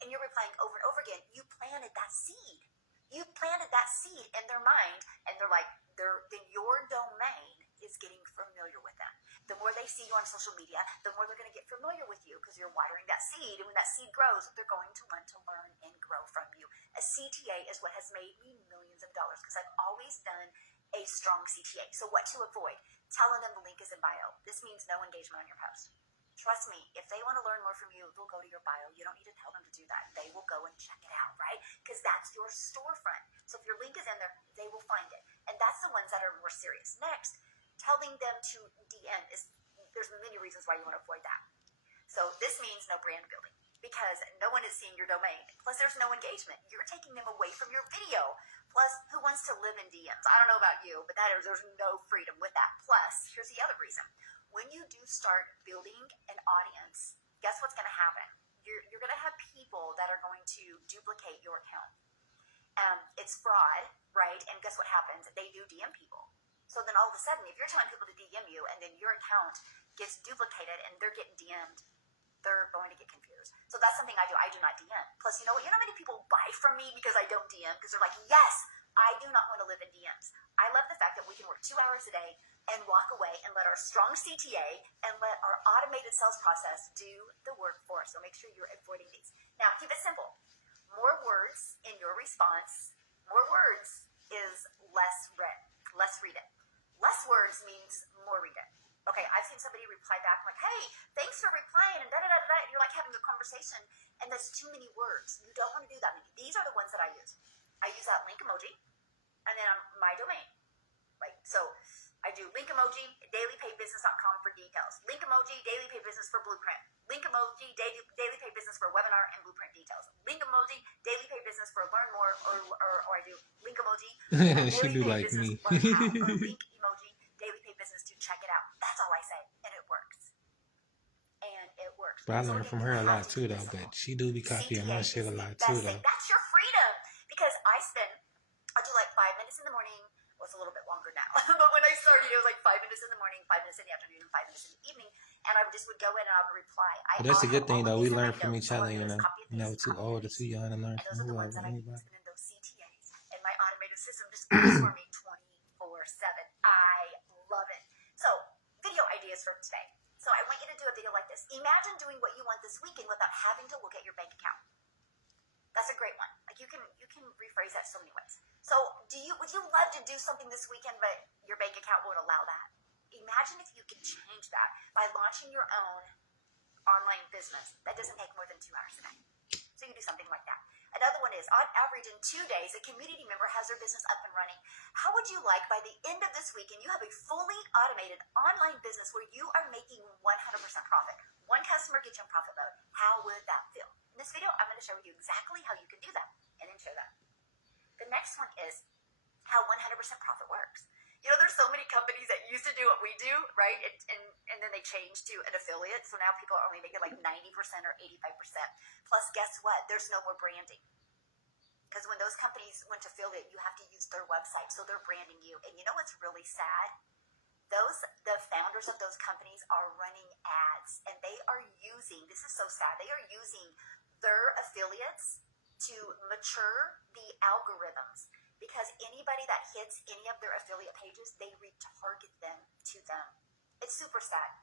And you're replying over and over again. You planted that seed. You planted that seed in their mind, and they're like, then your domain is getting familiar with them. The more they see you on social media, the more they're going to get familiar with you because you're watering that seed. And when that seed grows, they're going to want to learn and grow from you. CTA is what has made me millions of dollars because I've always done a strong CTA. So what to avoid? Telling them the link is in bio. This means no engagement on your post. Trust me, if they want to learn more from you, they'll go to your bio. You don't need to tell them to do that. They will go and check it out, right? Because that's your storefront. So if your link is in there, they will find it. And that's the ones that are more serious. Next, telling them to DM there's many reasons why you want to avoid that. So this means no brand building because no one is seeing your domain. Plus, there's no engagement. You're taking them away from your video. Plus, who wants to live in DMs? I don't know about you, but there's no freedom with that. Plus, here's the other reason. When you do start building an audience, guess what's going to happen? You're going to have people that are going to duplicate your account. It's fraud, right? And guess what happens? They do DM people. So then all of a sudden, if you're telling people to DM you and then your account gets duplicated and they're getting DM'd, they're going to get confused. So that's something I do. I do not DM. Plus, you know what? You know how many people buy from me because I don't DM? Because they're like, yes, I do not want to live in DMs. I love the fact that we can work 2 hours a day and walk away and let our strong CTA and let our automated sales process do the work for us. So make sure you're avoiding these. Now, keep it simple. More words in your response. More words is less read. Less read it. Less words means more read it. Okay, I've seen somebody reply back like, hey, thanks for replying, and da-da-da-da-da. You're like having a conversation, and that's too many words. You don't want to do that many. These are the ones that I use. I use that link emoji, and then my domain. Like, so I do link emoji, dailypaidbusiness.com for details. Link emoji, daily paid business for blueprint. Link emoji, daily paid business for webinar and blueprint details. Link emoji, daily paid business for learn more, or I do link emoji, She daily do paid like business, me. learn how, or link emoji, daily paid business to check it out. That's all I say, and it works. And it works. But I So learned again, from you her a have lot to too, keep it though. simple. But she do be copying my CTA shit is a the lot best too, thing. though. That's your freedom. Because I do like 5 minutes in the morning. Well, it's a little bit longer now. But when I started, it was like 5 minutes in the morning, 5 minutes in the afternoon, and 5 minutes in the evening. And I would go in and I would reply. But that's a good thing, though. We learn from each So other, all I do you is know. copy and You're never paste, too copy and old or paste. too young to learn And from those are the ones whoever, that I use. anybody. And then those CTAs. And my automated system just works for me 24/7. I love it. So, video ideas for today. So I want you to do a video like this. Imagine doing what you want this weekend without having to look at your bank account. That's a great one. Like you can rephrase that so many ways. So would you love to do something this weekend, but your bank account won't allow that? Imagine if you could change that by launching your own online business that doesn't take more than 2 hours a day. So you can do something like that. Another one is, on average, in 2 days, a community member has their business up and running. How would you like, by the end of this weekend, you have a fully automated online business where you are making 100% profit? One customer gets you in profit mode. How would that feel? In this video, I'm going to show you exactly how you can do that and then share that. The next one is how 100% profit works. You know, there's so many companies that used to do what we do, right? And then they changed to an affiliate. So now people are only making like 90% or 85%. Plus, guess what? There's no more branding. Because when those companies went to affiliate, you have to use their website. So they're branding you. And you know what's really sad? The founders of those companies are running ads. And they are using, this is so sad, they are using their affiliates to mature the algorithms. Because anybody that hits any of their affiliate pages, they retarget them to them. It's super sad.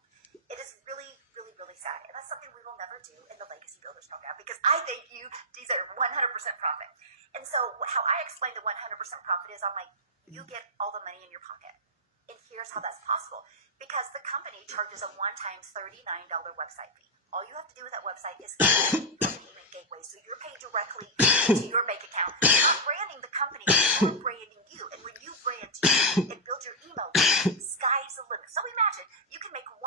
It is really, really, really sad. And that's something we will never do in the Legacy Builders program because I think you deserve 100% profit. And so how I explain the 100% profit is I'm like, you get all the money in your pocket. And here's how that's possible. Because the company charges a one-time $39 website fee. All you have to do with that website is connect your payment gateway. So you're paid directly into your bank account. You're not branding the company, you're branding you. And when you brand you and build your email list, sky's the limit. So imagine you can make 100%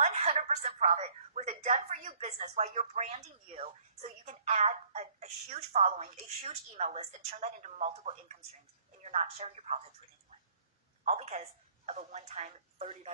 profit with a done-for-you business while you're branding you. So you can add a huge following, a huge email list, and turn that into multiple income streams. And you're not sharing your profits with anyone. All because of a one-time $39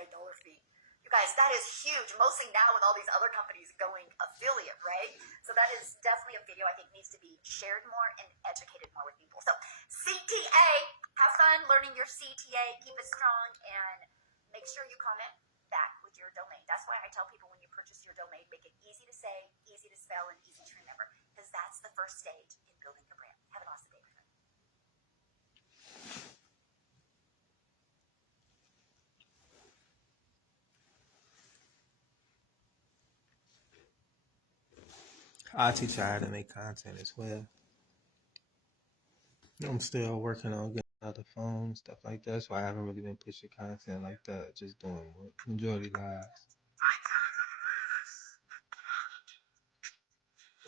fee. You guys, that is huge. Mostly now with all these other companies going affiliate, right? So that is definitely a video I think needs to be shared more and educated more with people. So CTA, have fun learning your CTA. Keep it strong and make sure you comment back with your domain. That's why I tell people when you purchase your domain, make it easy to say, easy to spell, and easy to remember. Because that's the first stage in building your brand. Have an awesome day, my friend. I teach you how to make content as well. I'm still working on getting other phones, stuff like that. So I haven't really been pushing content like that. Just doing majority lives.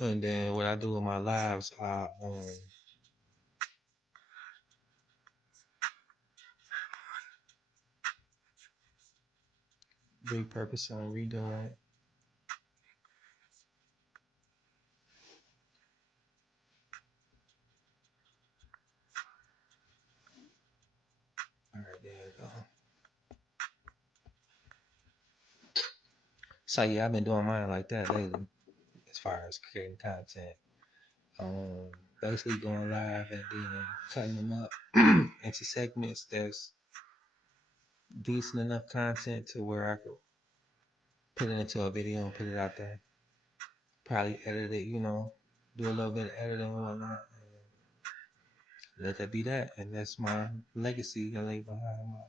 And then what I do with my lives, I repurpose and redo it. All right, there you go. So yeah, I've been doing mine like that lately, as far as creating content. Basically going live and then cutting them up into segments that's decent enough content to where I could put it into a video and put it out there. Probably edit it, do a little bit of editing and whatnot. And let that be that. And that's my legacy I leave behind, my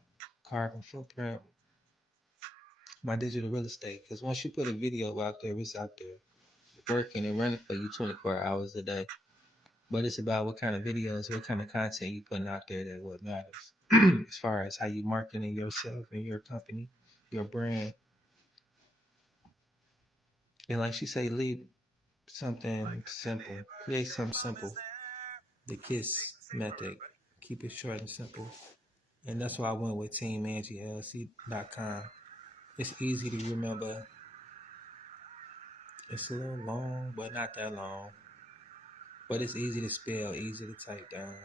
carbon footprint, my digital real estate. Because once you put a video out there, it's out there working and running for you 24 hours a day. But it's about what kind of videos, what kind of content you putting out there that what matters. As far as how you marketing yourself and your company, your brand. And like she say, leave something simple. Create something simple. The KISS method. Keep it short and simple. And that's why I went with teamangieLC.com. It's easy to remember. It's a little long, but not that long. But it's easy to spell, easy to type down.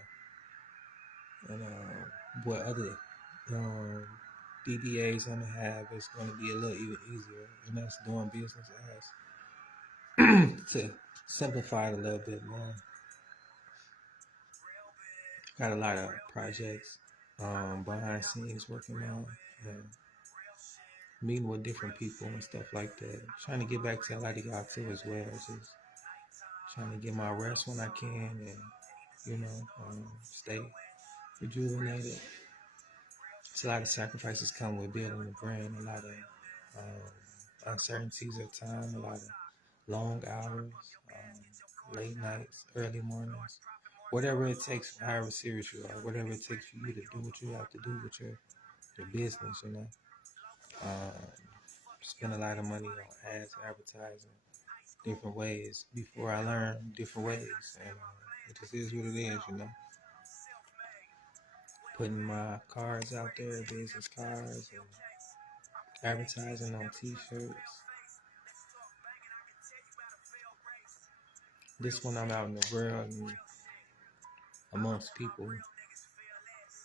And what other DBAs I'm gonna have is gonna be a little even easier, and that's doing business as to simplify it a little bit more. Got a lot of projects behind scenes working on, and meeting with different people and stuff like that. Trying to get back to a lot of y'all too as well. Just trying to get my rest when I can, and stay rejuvenated. It's a lot of sacrifices come with building a brand. A lot of uncertainties of time. A lot of long hours, late nights, early mornings. Whatever it takes, however serious you are, whatever it takes for you to do what you have to do with your business, spend a lot of money on ads, advertising, different ways before I learned different ways. And it just is what it is. Putting my cards out there, business cards, and advertising on t-shirts. This one I'm out in the world and amongst people,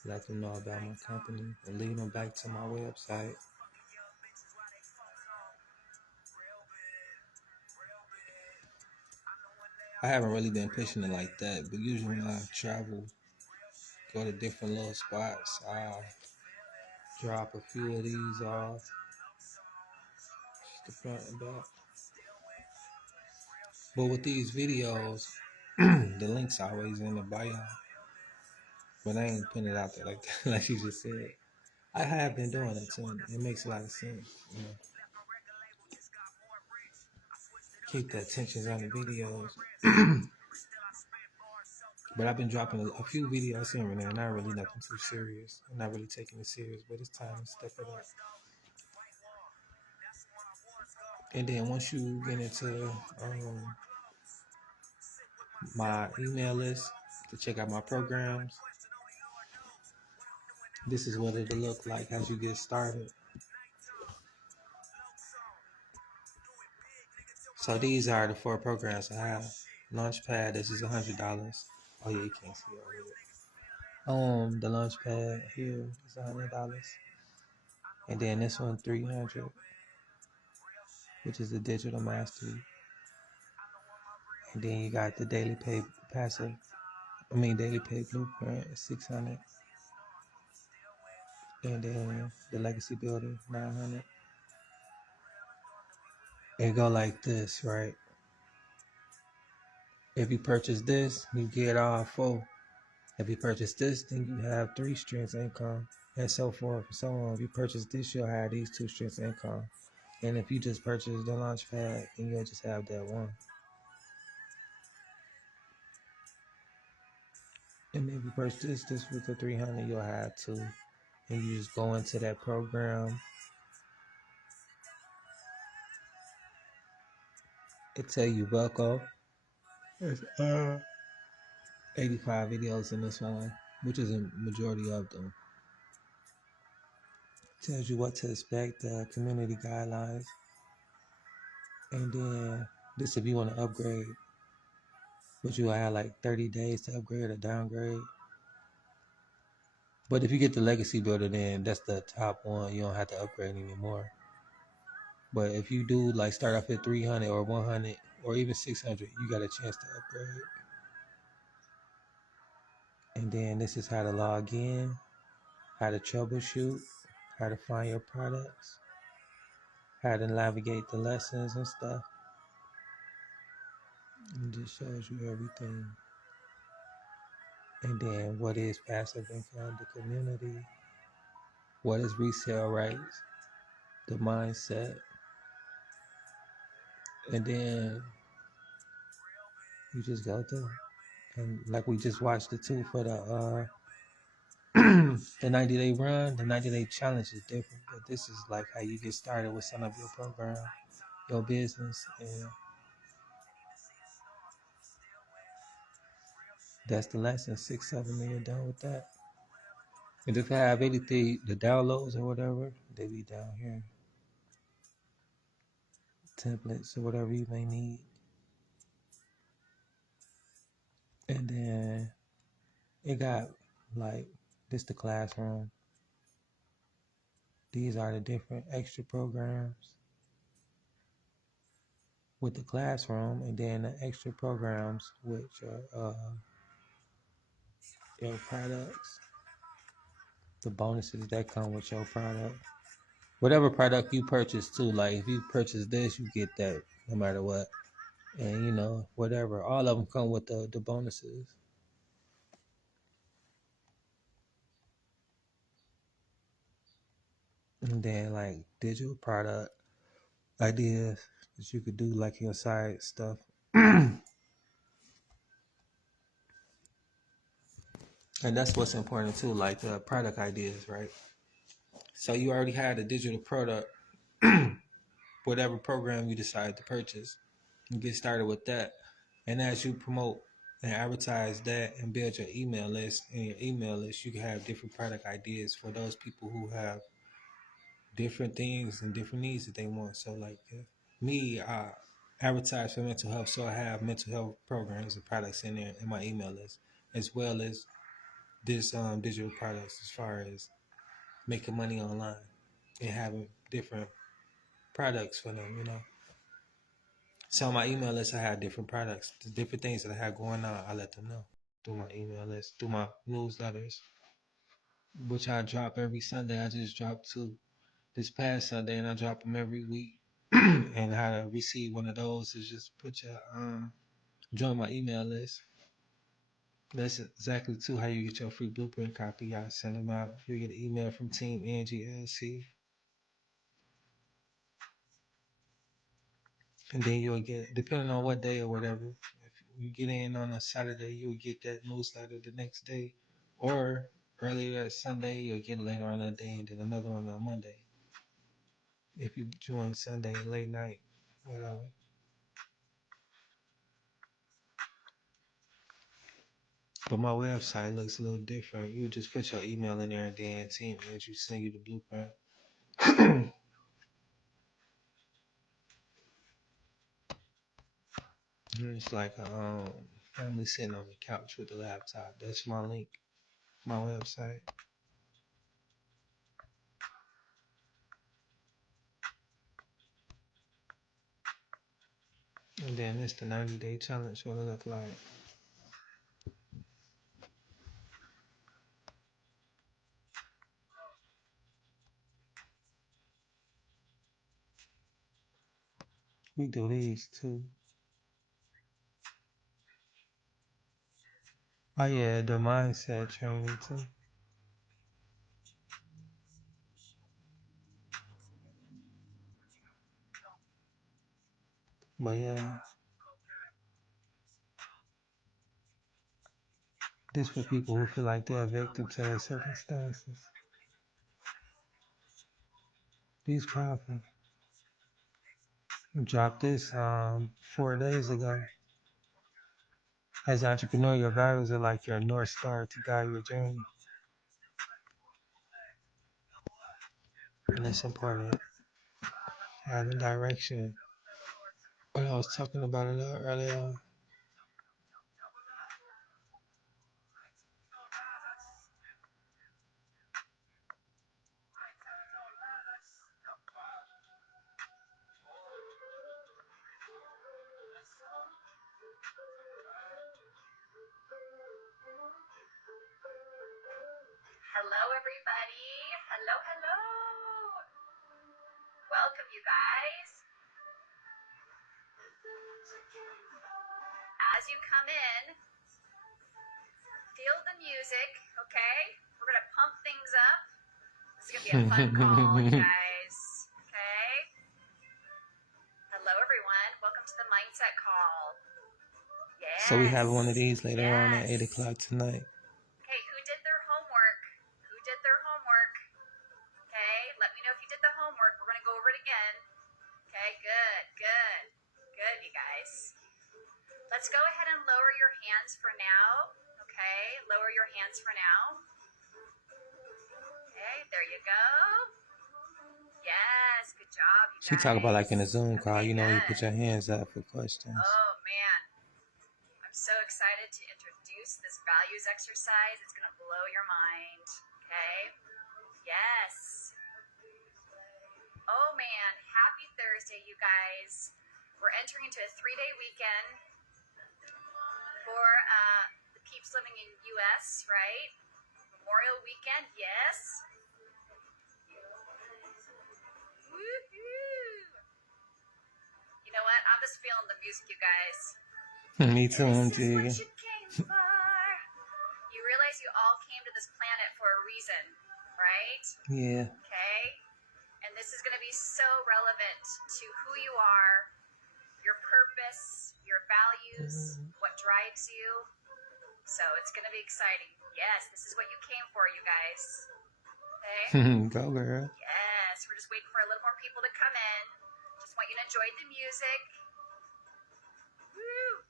let them know about my company and lead them back to my website. I haven't really been pushing it like that, but usually when I travel, go to different little spots, I'll drop a few of these off, just the front and back. But with these videos, the link's always in the bio. But I ain't putting it out there like that, like you just said. I have been doing it too. It makes a lot of sense. Keep the attentions on the videos. But I've been dropping a few videos here and there, not really nothing too serious. I'm not really taking it serious, but it's time to step it up. And then once you get into my email list to check out my programs, this is what it'll look like as you get started. So these are the 4 programs I have. Launchpad, this is $100. Oh yeah, you can't see all of it. The Launchpad here is $100, and then this one $300, which is the digital mastery. And then you got the daily pay blueprint $600, and then the legacy builder $900. It go like this, right? If you purchase this, you get all 4. If you purchase this, then you have 3 streams of income, and so forth and so on. If you purchase this, you'll have these 2 streams of income. And if you just purchase the Launchpad, then you'll just have that one. And if you purchase this with the 300, you'll have two. And you just go into that program. It tell you buckle. There's 85 videos in this one, which is a majority of them. Tells you what to expect, the community guidelines, and then this if you want to upgrade, but you have like 30 days to upgrade or downgrade. But if you get the legacy builder, then that's the top one. You don't have to upgrade anymore. But if you do like start off at 300 or 100 or even 600, you got a chance to upgrade. And then this is how to log in, how to troubleshoot, how to find your products, how to navigate the lessons and stuff. It just shows you everything. And then what is passive income, the community, what is resale rights, the mindset, and then you just go through. And like we just watched the two for the 90-day run, the 90-day challenge is different, but this is like how you get started with setting up your program, your business, and that's the lesson. 6, 7 million done with that. And if I have anything, the downloads or whatever, they be down here. Templates or whatever you may need. And then it got like this the classroom. These are the different extra programs with the classroom, and then the extra programs which are your products, the bonuses that come with your product. Whatever product you purchase too, like if you purchase this, you get that no matter what. And you know, whatever. All of them come with the bonuses. And then like digital product ideas that you could do like your side stuff. And that's what's important too, like the product ideas, right? So you already had a digital product, whatever program you decide to purchase, you get started with that. And as you promote and advertise that and build your email list, in your email list, you can have different product ideas for those people who have different things and different needs that they want. So like me, I advertise for mental health, so I have mental health programs and products in there in my email list, as well as this digital products as far as making money online and having different products for them, you know. So on my email list, I have different products, the different things that I have going on. I let them know through my email list, through my newsletters, which I drop every Sunday. I just dropped two this past Sunday, and I drop them every week. And how to receive one of those is just put your join my email list. That's exactly too how you get your free blueprint copy. I send them out. You get an email from Team Angie LC, and then you'll get, depending on what day or whatever. If you get in on a Saturday, you'll get that newsletter the next day, or earlier that Sunday, you'll get it later on that day, and then another one on Monday. If you join Sunday late night, whatever. But my website looks a little different. You just put your email in there, and then Team Angie send you the blueprint. It's like a family sitting on the couch with the laptop. That's my link, my website. And then it's the 90-day challenge. What it look like? We do these too. Oh yeah, the mindset training too. But yeah, This for people who feel like they're a victim to their circumstances. These powerful. Dropped this 4 days ago. As an entrepreneur, your values are like your North Star to guide your journey. And it's important. Having direction. What I was talking about it earlier. Hello, everybody. Hello, hello. Welcome, you guys. As you come in, feel the music, okay? We're going to pump things up. This is going to be a fun call, you guys, okay? Hello, everyone. Welcome to the Mindset Call. Yes. So we have one of these later on at 8 o'clock tonight. Okay, who did their homework? Who did their homework? Okay, let me know if you did the homework. We're going to go over it again. Okay, good, good, good, you guys. Let's go ahead and lower your hands for now. Okay, lower your hands for now. Okay, there you go. Yes, good job, you guys. She talk about like in a Zoom call, Okay, you know, you good. put your hands up for questions. Oh, man. I'm so excited to introduce this values exercise. It's going to blow your mind. Okay? Yes. Oh, man. Happy Thursday, you guys. We're entering into a 3-day weekend for the peeps living in U.S., right? Memorial weekend, yes. Woohoo! You know what? I'm just feeling the music, you guys. Me too, This is MG. what you came for. You realize you all came to this planet for a reason, right? Yeah. Okay? And this is going to be so relevant to who you are, your purpose, your values, what drives you. So it's going to be exciting. Yes, this is what you came for, you guys. Okay? Go, girl. Yes, we're just waiting for a little more people to come in. Just want you to enjoy the music. Woo!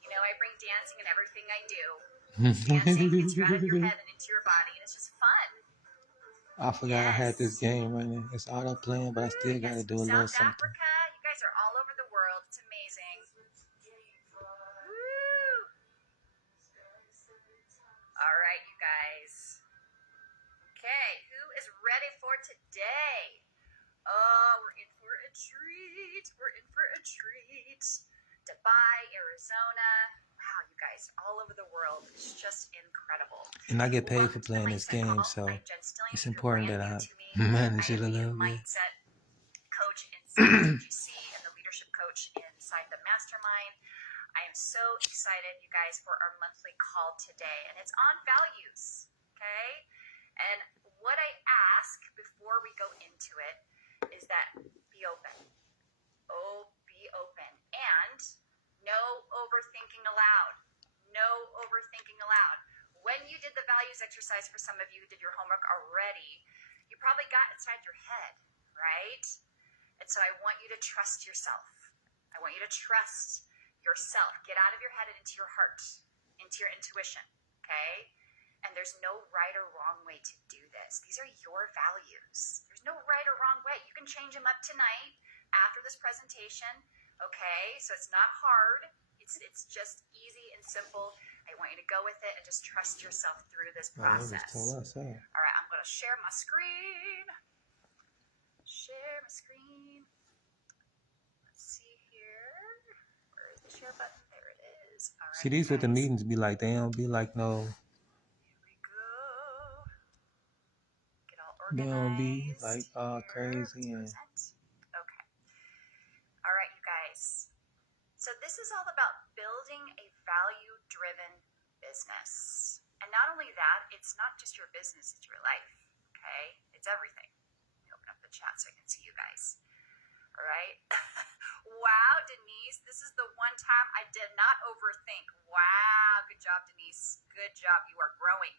You know, I bring dancing in everything I do. Dancing gets you out of your head and into your body, and it's just fun. I forgot I had this game running. It's auto playing, but I still got to do a little South something. Africa, you guys are all over the world. It's amazing. Woo! All right, you guys. Okay, who is ready for today? Oh, we're in for a treat. We're in for a treat. Dubai, Arizona. Wow, you guys, all over the world. It's just incredible. And I get paid for playing this game, so it's important that I manage it a little bit. Mindset coach inside GC and the leadership coach inside the mastermind. I am so excited, you guys, for our monthly call today, and it's on values, okay? And what I ask before we go into it is that be open. Oh, be open. And no overthinking allowed. No overthinking allowed. When you did the values exercise, for some of you who did your homework already, you probably got inside your head, right? And so I want you to trust yourself. I want you to trust yourself. Get out of your head and into your heart, into your intuition, okay? And there's no right or wrong way to do this. These are your values. There's no right or wrong way. You can change them up tonight after this presentation, okay? So it's not hard. It's just easy and simple. I want you to go with it and just trust yourself through this process. All right, I'm going to share my screen. Share my screen. Let's see here. Where is the share button? There it is. All right, See, these what the meetings be like. They don't be like no. Here we go. Get all They organized. don't be like all crazy and. Okay. All right, you guys. So this is all about building a value-driven business. And not only that, it's not just your business, it's your life, okay? It's everything. Let me open up the chat so I can see you guys. All all right? Wow, Denise, this is the one time I did not overthink. Wow, good job, Denise. Good job. You are growing.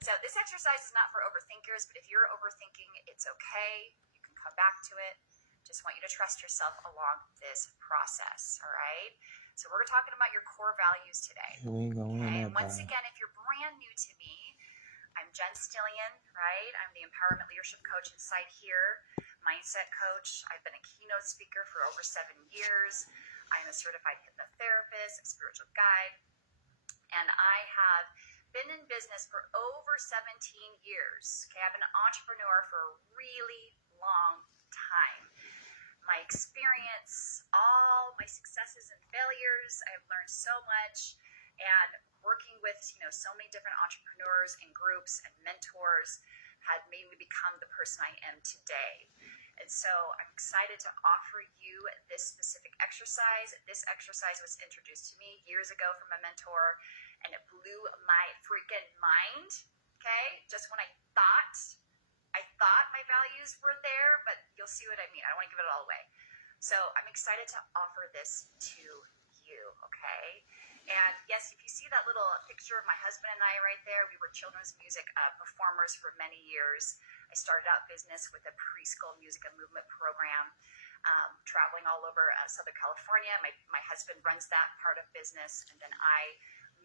So this exercise is not for overthinkers, but if you're overthinking, it's okay. You can come back to it. Just want you to trust yourself along this process, all right? So we're talking about your core values today. We ain't gonna win Okay, that and once battle. again, if you're brand new to me, I'm Jen Stillion, right? I'm the Empowerment Leadership Coach inside here, Mindset Coach. I've been a keynote speaker for over 7 years. I'm a certified hypnotherapist, a spiritual guide, and I have been in business for over 17 years. Okay, I've been an entrepreneur for a really long time. My experience, all my successes and failures, I've learned so much, and working with so many different entrepreneurs and groups and mentors had made me become the person I am today. And so I'm excited to offer you this specific exercise. This exercise was introduced to me years ago from a mentor, and it blew my freaking mind, okay? Just when I thought my values were there, but you'll see what I mean. I don't want to give it all away. So I'm excited to offer this to you, okay? And yes, if you see that little picture of my husband and I right there, we were children's music performers for many years. I started out business with a preschool music and movement program, traveling all over Southern California. My husband runs that part of business, and then I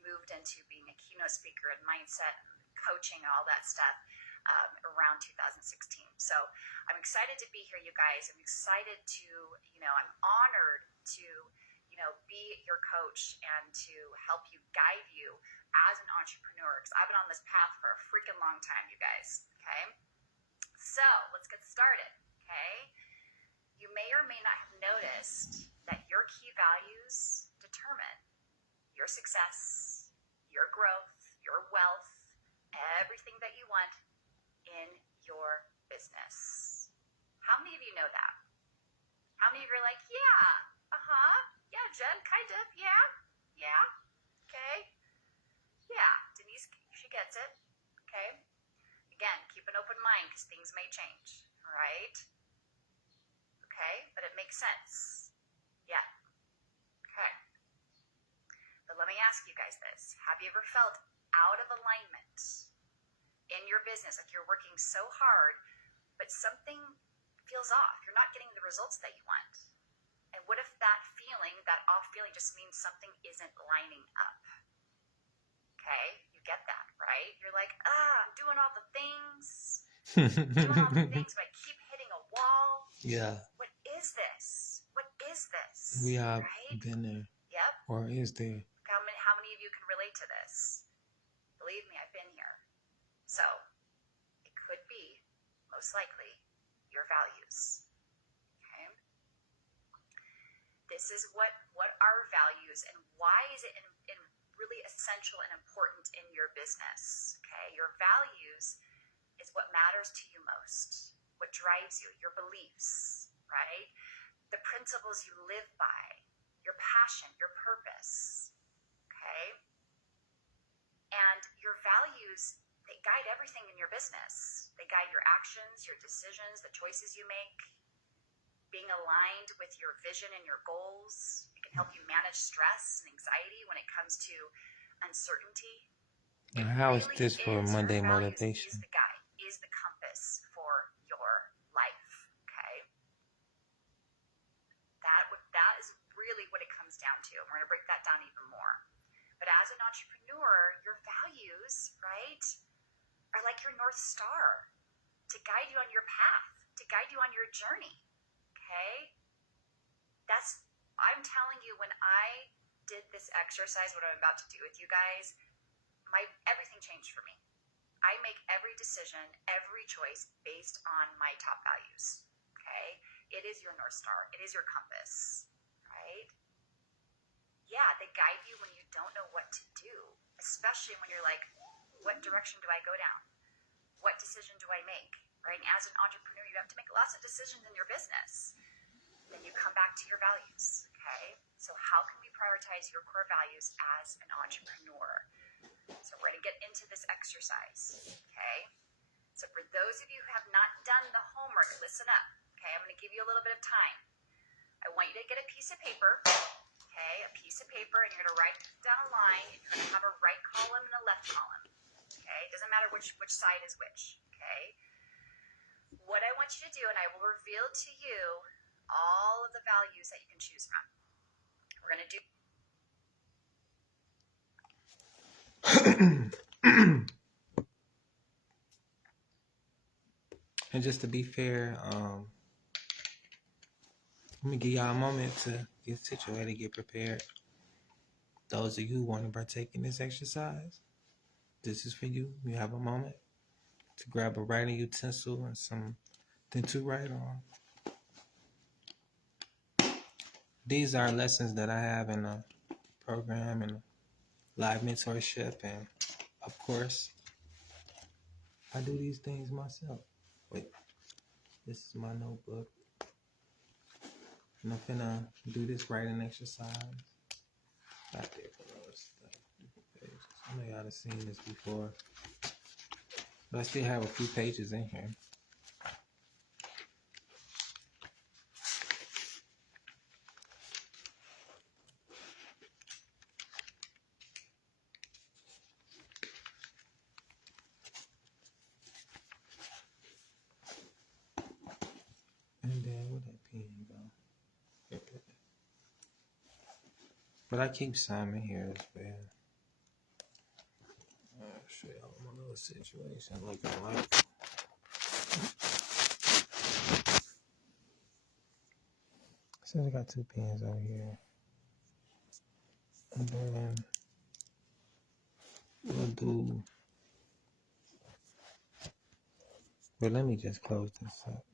moved into being a keynote speaker and mindset coaching, all that stuff, around 2016. So I'm excited to be here, you guys. I'm excited to, I'm honored to, be your coach and to help you, guide you as an entrepreneur, because I've been on this path for a freaking long time, you guys, okay? So let's get started, okay? You may or may not have noticed that your key values determine your success, your growth, your wealth, everything that you want in your business. How many of you know that? How many of you are like, yeah, Jen, kind of, yeah, okay, yeah, Denise, she gets it, okay? Again, keep an open mind because things may change, all right? Okay, but it makes sense, yeah, okay. But let me ask you guys this. Have you ever felt out of alignment in your business, like you're working so hard, but something feels off? You're not getting the results that you want. And what if that feeling, that off feeling, just means something isn't lining up? Okay, you get that, right? You're like, I'm doing all the things, but I keep hitting a wall. Yeah. What is this? What is this? We have right? been there. Yep. Or is there? How many of you can relate to this? Believe me, I've been here. So it could be, most likely, your values. Okay. This is what are values, and why is it in really essential and important in your business? Okay. Your values is what matters to you most, what drives you, your beliefs, right? The principles you live by, your passion, your purpose. Okay. And your values, they guide everything in your business. They guide your actions, your decisions, the choices you make. Being aligned with your vision and your goals. It can help you manage stress and anxiety when it comes to uncertainty. And how is this for Monday motivation? Is the guide, is the compass for your life. Okay. That is really what it comes down to. We're going to break that down even more. But as an entrepreneur, your values, right, are like your North Star to guide you on your path, to guide you on your journey, okay? I'm telling you, when I did this exercise, what I'm about to do with you guys, everything changed for me. I make every decision, every choice based on my top values, okay? It is your North Star. It is your compass, right? Yeah, they guide you when you don't know what to do, especially when you're like, what direction do I go down? What decision do I make? Right? And as an entrepreneur, you have to make lots of decisions in your business. Then you come back to your values, okay? So how can we prioritize your core values as an entrepreneur? So we're going to get into this exercise, okay? So for those of you who have not done the homework, listen up. Okay, I'm going to give you a little bit of time. I want you to get a piece of paper, okay, a piece of paper, and you're going to write down a line, and you're going to have a right column and a left column, okay? It doesn't matter which side is which, okay? What I want you to do, and I will reveal to you all of the values that you can choose from. We're going to do... And just to be fair, let me give y'all a moment to get situated, get prepared. Those of you who want to partake in this exercise, this is for you. You have a moment to grab a writing utensil and something to write on. These are lessons that I have in a program and live mentorship, and of course, I do these things myself. Wait, this is my notebook. And I'm finna do this writing exercise. Out there below stuff. I know y'all have seen this before, but I still have a few pages in here. And then where that pen go? But I keep some in here as well. I'll show y'all what my little situation looking like. So I got 2 pens over here. And then we'll do... But let me just close this up.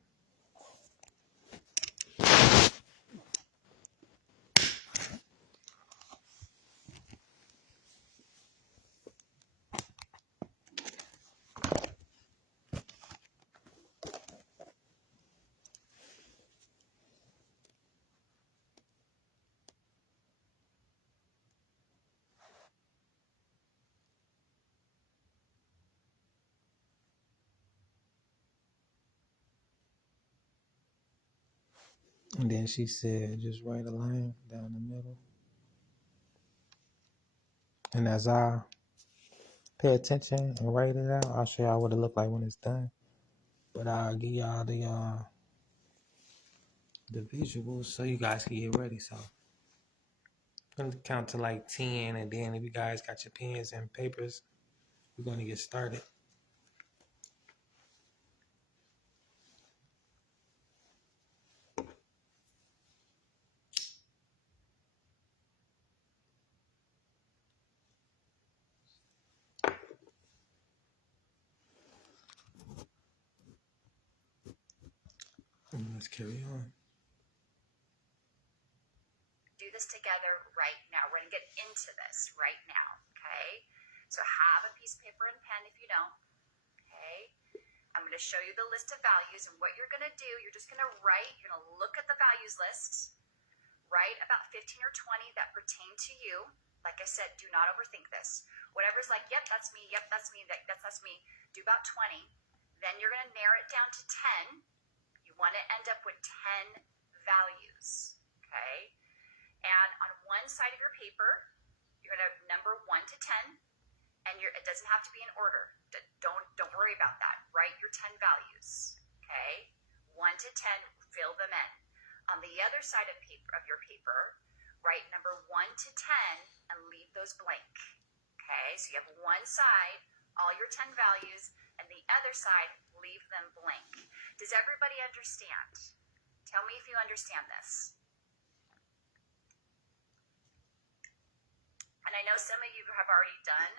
And then she said, just write a line down the middle. And as I pay attention and write it out, I'll show y'all what it look like when it's done. But I'll give y'all the visuals so you guys can get ready. So I'm gonna count to like 10, and then if you guys got your pens and papers, we're gonna get started. And let's carry on. Do this together right now. We're going to get into this right now, okay? So have a piece of paper and pen if you don't, okay? I'm going to show you the list of values, and what you're going to do, you're just going to write, you're going to look at the values list, write about 15 or 20 that pertain to you. Like I said, do not overthink this. Whatever's like, yep, that's me, that's me, that's me, do about 20. Then you're going to narrow it down to 10. You want to end up with 10 values, okay? And on one side of your paper, you're going to number 1 to 10, and it doesn't have to be in order. Don't worry about that. Write your 10 values, okay? 1 to 10, fill them in. On the other side of your paper, write number 1 to 10 and leave those blank, okay? So you have one side, all your 10 values, and the other side, leave them blank. Does everybody understand? Tell me if you understand this. And I know some of you have already done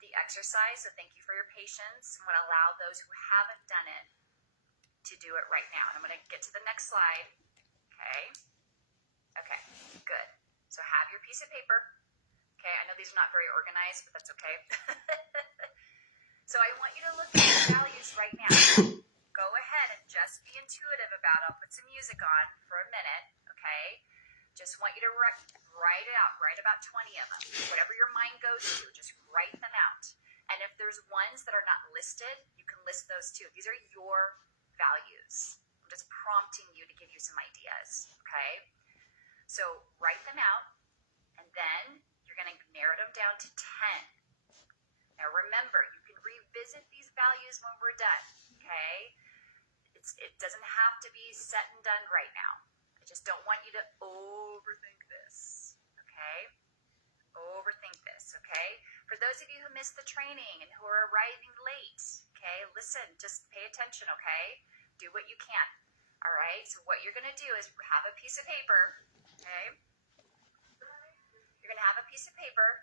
the exercise, so thank you for your patience. I'm going to allow those who haven't done it to do it right now. And I'm going to get to the next slide. Okay. Okay, good. So have your piece of paper. Okay, I know these are not very organized, but that's okay. So I want you to look at the values right now. Go ahead and just be intuitive about it. I'll put some music on for a minute, okay? Just want you to write it out. Write about 20 of them. Whatever your mind goes to, just write them out. And if there's ones that are not listed, you can list those too. These are your values. I'm just prompting you to give you some ideas, okay? So write them out, and then you're going to narrow them down to 10. Now remember, you can revisit these values when we're done, okay? It doesn't have to be set and done right now. I just don't want you to overthink this, okay? Overthink this, okay? For those of you who missed the training and who are arriving late, okay, listen, just pay attention, okay? Do what you can, all right? So what you're going to do is have a piece of paper, okay? You're going to have a piece of paper,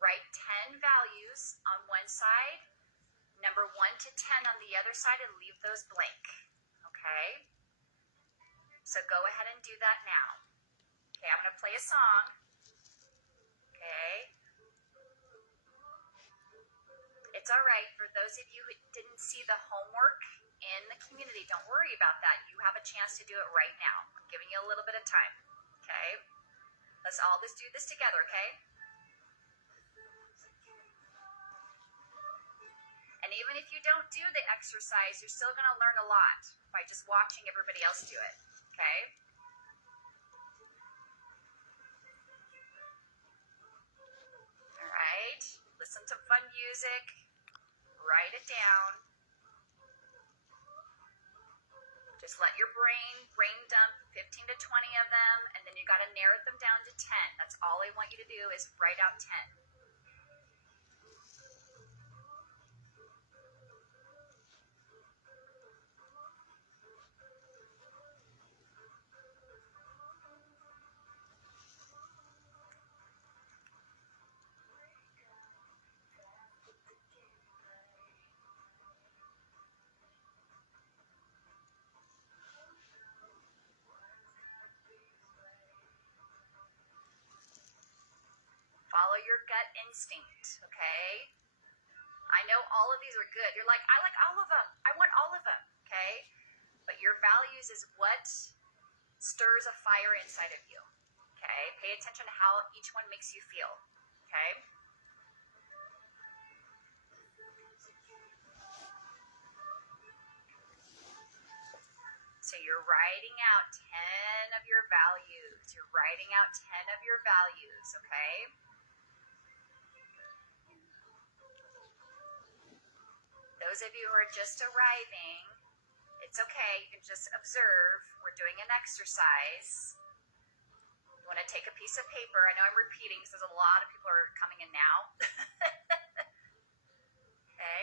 write 10 values on one side, number 1 to 10 on the other side, and leave those blank, okay? So go ahead and do that now. Okay, I'm going to play a song, okay? It's all right. For those of you who didn't see the homework in the community, don't worry about that. You have a chance to do it right now. I'm giving you a little bit of time, okay? Let's all just do this together, okay? And even if you don't do the exercise, you're still going to learn a lot by just watching everybody else do it, okay? All right. Listen to fun music. Write it down. Just let your brain dump 15 to 20 of them, and then you got to narrow them down to 10. That's all I want you to do is write out 10. Follow your gut instinct, okay? I know all of these are good. You're like, I like all of them. I want all of them, okay? But your values is what stirs a fire inside of you, okay? Pay attention to how each one makes you feel, okay? So you're writing out 10 of your values. You're writing out 10 of your values, okay? Those of you who are just arriving, it's okay. You can just observe. We're doing an exercise. You want to take a piece of paper. I know I'm repeating because there's a lot of people are coming in now. Okay.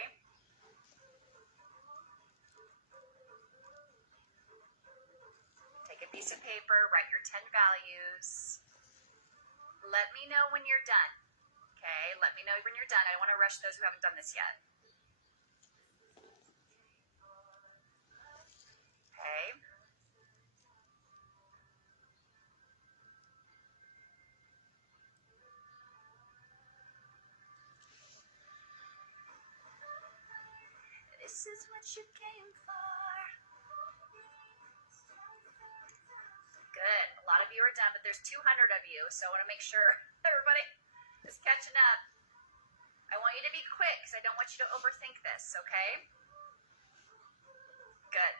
Take a piece of paper, write your 10 values. Let me know when you're done. Okay, let me know when you're done. I don't want to rush those who haven't done this yet. Okay. This is what you came for. Good. A lot of you are done, but there's 200 of you, so I want to make sure everybody is catching up. I want you to be quick because I don't want you to overthink this, okay? Good.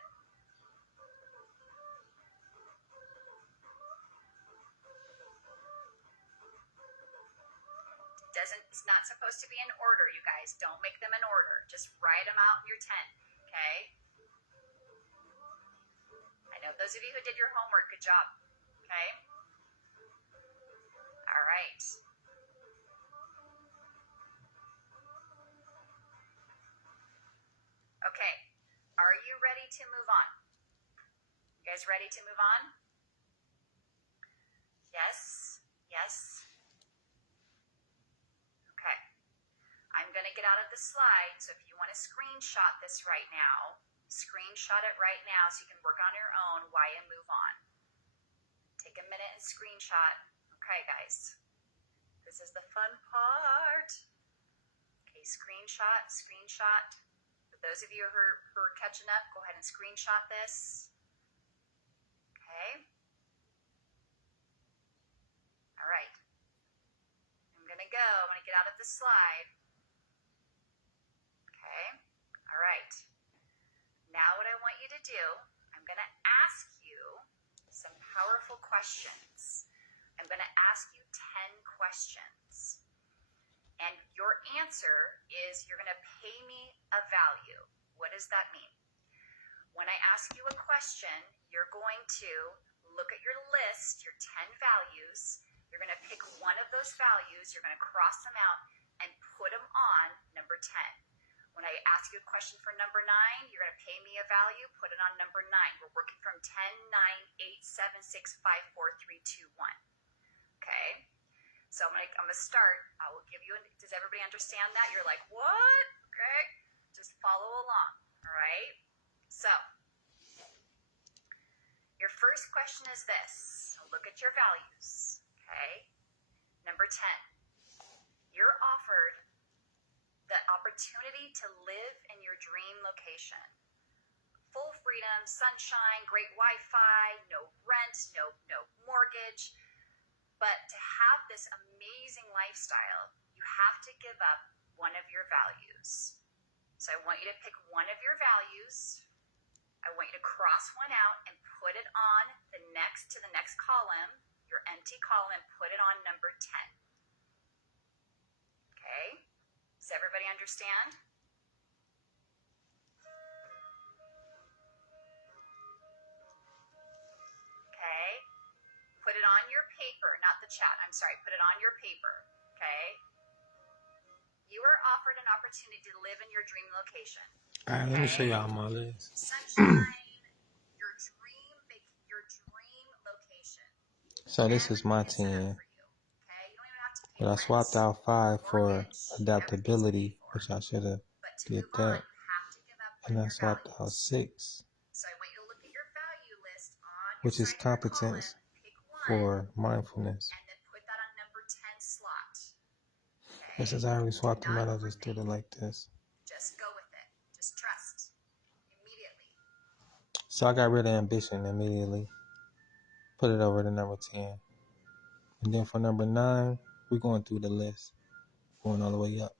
It's not supposed to be in order, you guys. Don't make them in order. Just write them out in your 10, okay? I know those of you who did your homework, good job, okay? All right. Okay, are you ready to move on? You guys ready to move on? Yes? Yes? Okay. I'm going to get out of the slide, so if you want to screenshot this right now, screenshot it right now so you can work on your own while you move on. Take a minute and screenshot. Okay, guys. This is the fun part. Okay, screenshot, screenshot. For those of you who are catching up, go ahead and screenshot this. Okay. All right. I'm going to go. I'm going to get out of the slide. Okay. All right. Now what I want you to do, I'm going to ask you some powerful questions. I'm going to ask you 10 questions. And your answer is you're going to pay me a value. What does that mean? When I ask you a question, you're going to look at your list, your 10 values. You're going to pick one of those values. You're going to cross them out and put them on number 10. When I ask you a question for number 9, you're going to pay me a value, put it on number 9. We're working from 10, 9, 8, 7, 6, 5, 4, 3, 2, 1. Okay? So I'm going to start. I will give you, does everybody understand that? You're like, what? Okay? Just follow along. All right? So, your first question is this. Look at your values. Okay? Number 10. You're offered the opportunity to live in your dream location. Full freedom, sunshine, great Wi-Fi, no rent, no mortgage. But to have this amazing lifestyle, you have to give up one of your values. So I want you to pick one of your values. I want you to cross one out and put it on to the next column, your empty column, put it on number 10. Okay? Does everybody understand? Okay. Put it on your paper, not the chat. I'm sorry. Put it on your paper. Okay. You are offered an opportunity to live in your dream location. All right, let me show y'all my list. Sunshine, your dream location. So this is my 10. But I swapped out 5 for adaptability, which I should have did that. And I swapped out 6, which is competence for mindfulness. And then put that on number 10 slot. But since I already swapped them out, I just did it like this. Just go with it. Just trust. Immediately. So I got rid of ambition immediately. Put it over to number 10. And then for number 9, we're going through the list. Going all the way up.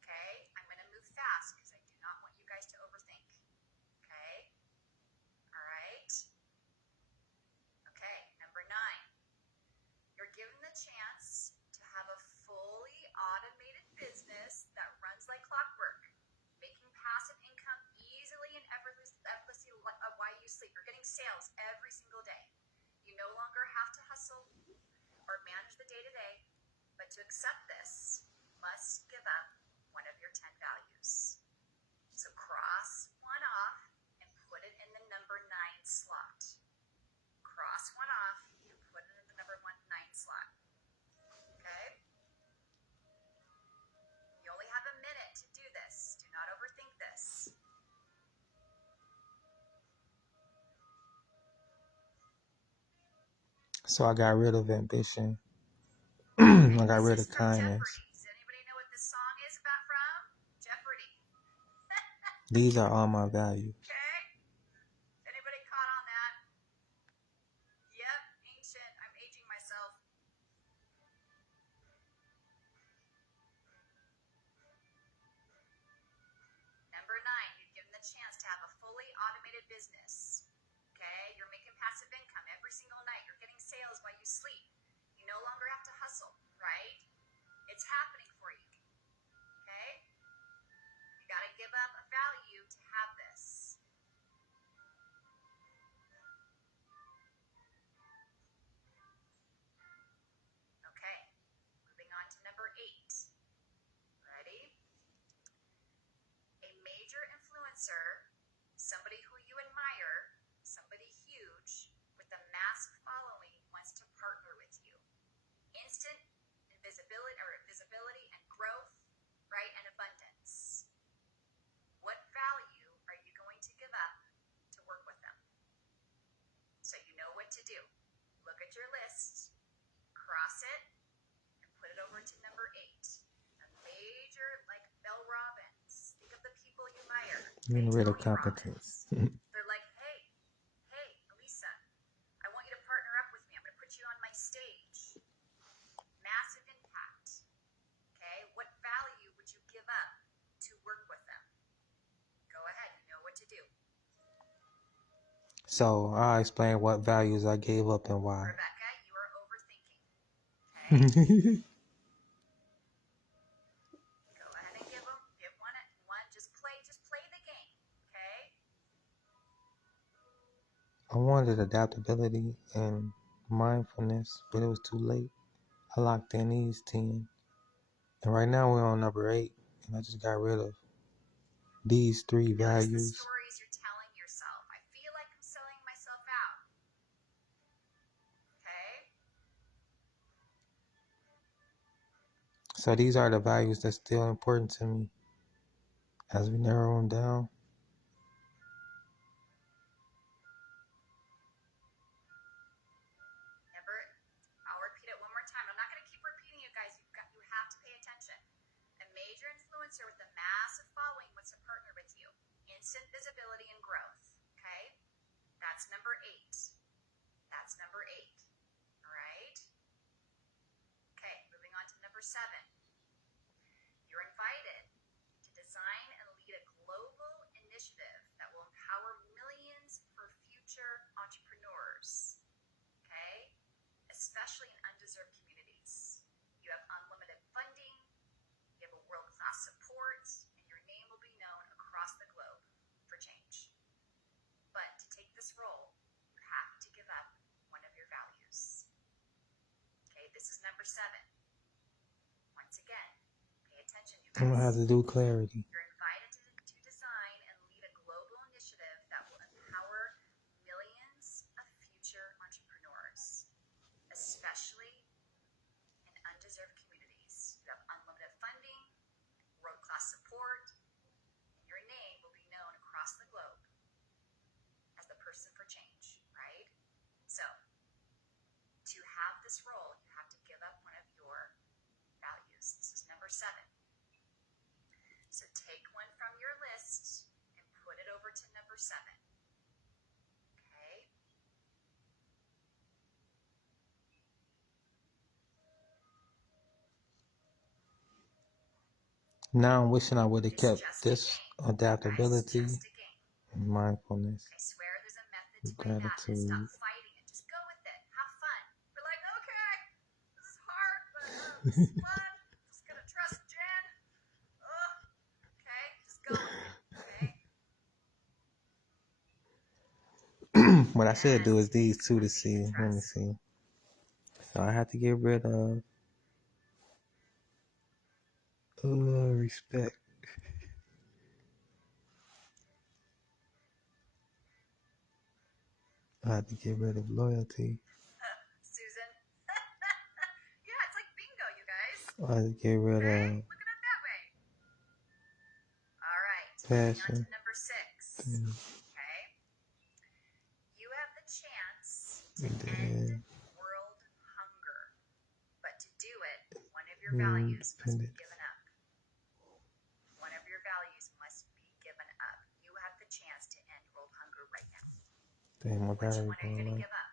Okay, I'm going to move fast because I do not want you guys to overthink. Okay, all right. Okay, number 9. You're given the chance to have a fully automated business that runs like clockwork, making passive income easily and effortlessly while you sleep. You're getting sales every single day. You no longer have to hustle or manage the day-to-day, but to accept this, you must give up one of your 10 values. So cross one off and put it in the number 9 slot. Cross one off and put it in the number 9 slot. Okay? You only have a minute to do this. Do not overthink this. So I got rid of ambition. I got rid of kindness. Does anybody know what this song is about from? Jeopardy. These are all my values. Okay? Anybody caught on that? Yep, ancient. I'm aging myself. Number 9, you've given the chance to have a fully automated business. Okay? You're making passive income every single night. You're getting sales while you sleep. You no longer have to hustle, right? It's happening for you. Okay? You got to give up a value to have this. Okay. Moving on to number 8. Ready? A major influencer, somebody who you admire, somebody huge with a massive following wants to partner with you. Instant visibility and growth, right, and abundance. What value are you going to give up to work with them? So you know what to do. Look at your list, cross it, and put it over to number 8. A major, like Mel Robbins. Think of the people you admire. Getting rid of competence. They're like, hey, Elisa, I want you to partner up with me. I'm going to put you on my stage. Massive impact. Okay, what value would you give up to work with them? So I'll explain what values I gave up and why. Rebecca, you are overthinking. Okay? Go ahead and give one. Just play the game. Okay? I wanted adaptability and mindfulness, but it was too late. I locked in these 10. And right now we're on number 8, and I just got rid of these 3 Notice the values. stories you're telling yourself. I feel like I'm selling myself out. Okay? So these are the values that's still important to me. As we narrow them down, I'll repeat it one more time. I'm not going to keep repeating it, guys. You have to pay attention. A major influencer with a massive following wants to partner with you. Instant visibility and growth. Okay? That's number 8. That's number 8. All right? Okay, moving on to number 7. You're invited to design and lead a global initiative that will empower millions for future entrepreneurs. Okay? Especially in undeserved communities. You have unlimited funding, you have a world-class support, and your name will be known across the globe for change. But to take this role, you have to give up one of your values. Okay, this is number 7. Once again, pay attention, you guys. I'm going to have to do clarity. You're invited to design and lead a global initiative that will empower millions of future entrepreneurs, especially in undeserved communities. You have unlimited funding, world-class support, and your name will be known across the globe as the person for change, right? So, to have this role, you have to give up one of your values. This is number 7. So take one from your list and put it over to number 7. Okay? Now I'm wishing I would have It's kept just this a game, adaptability guys, just a game. and mindfulness, I swear there's a method to my madness. gratitude. Stop fighting it. Just go with it. Have fun. We're like, okay, this is hard, but this is fun. Just gonna trust Jen. Okay, just go with it. Okay. What I should do is these 2 to Yes, see. trust. Let me see. So I have to get rid of respect. I have to get rid of loyalty. Susan. Yeah, it's like bingo, you guys. I have to get rid Okay, of look at it that way. All right, passion. moving on to number 6. Okay. You have the chance to end world hunger. But to do it, one of your values must be given up. One of your values must be given up. You have the chance to end world hunger right now. Damn, my Which battery one are you going going to low. give up?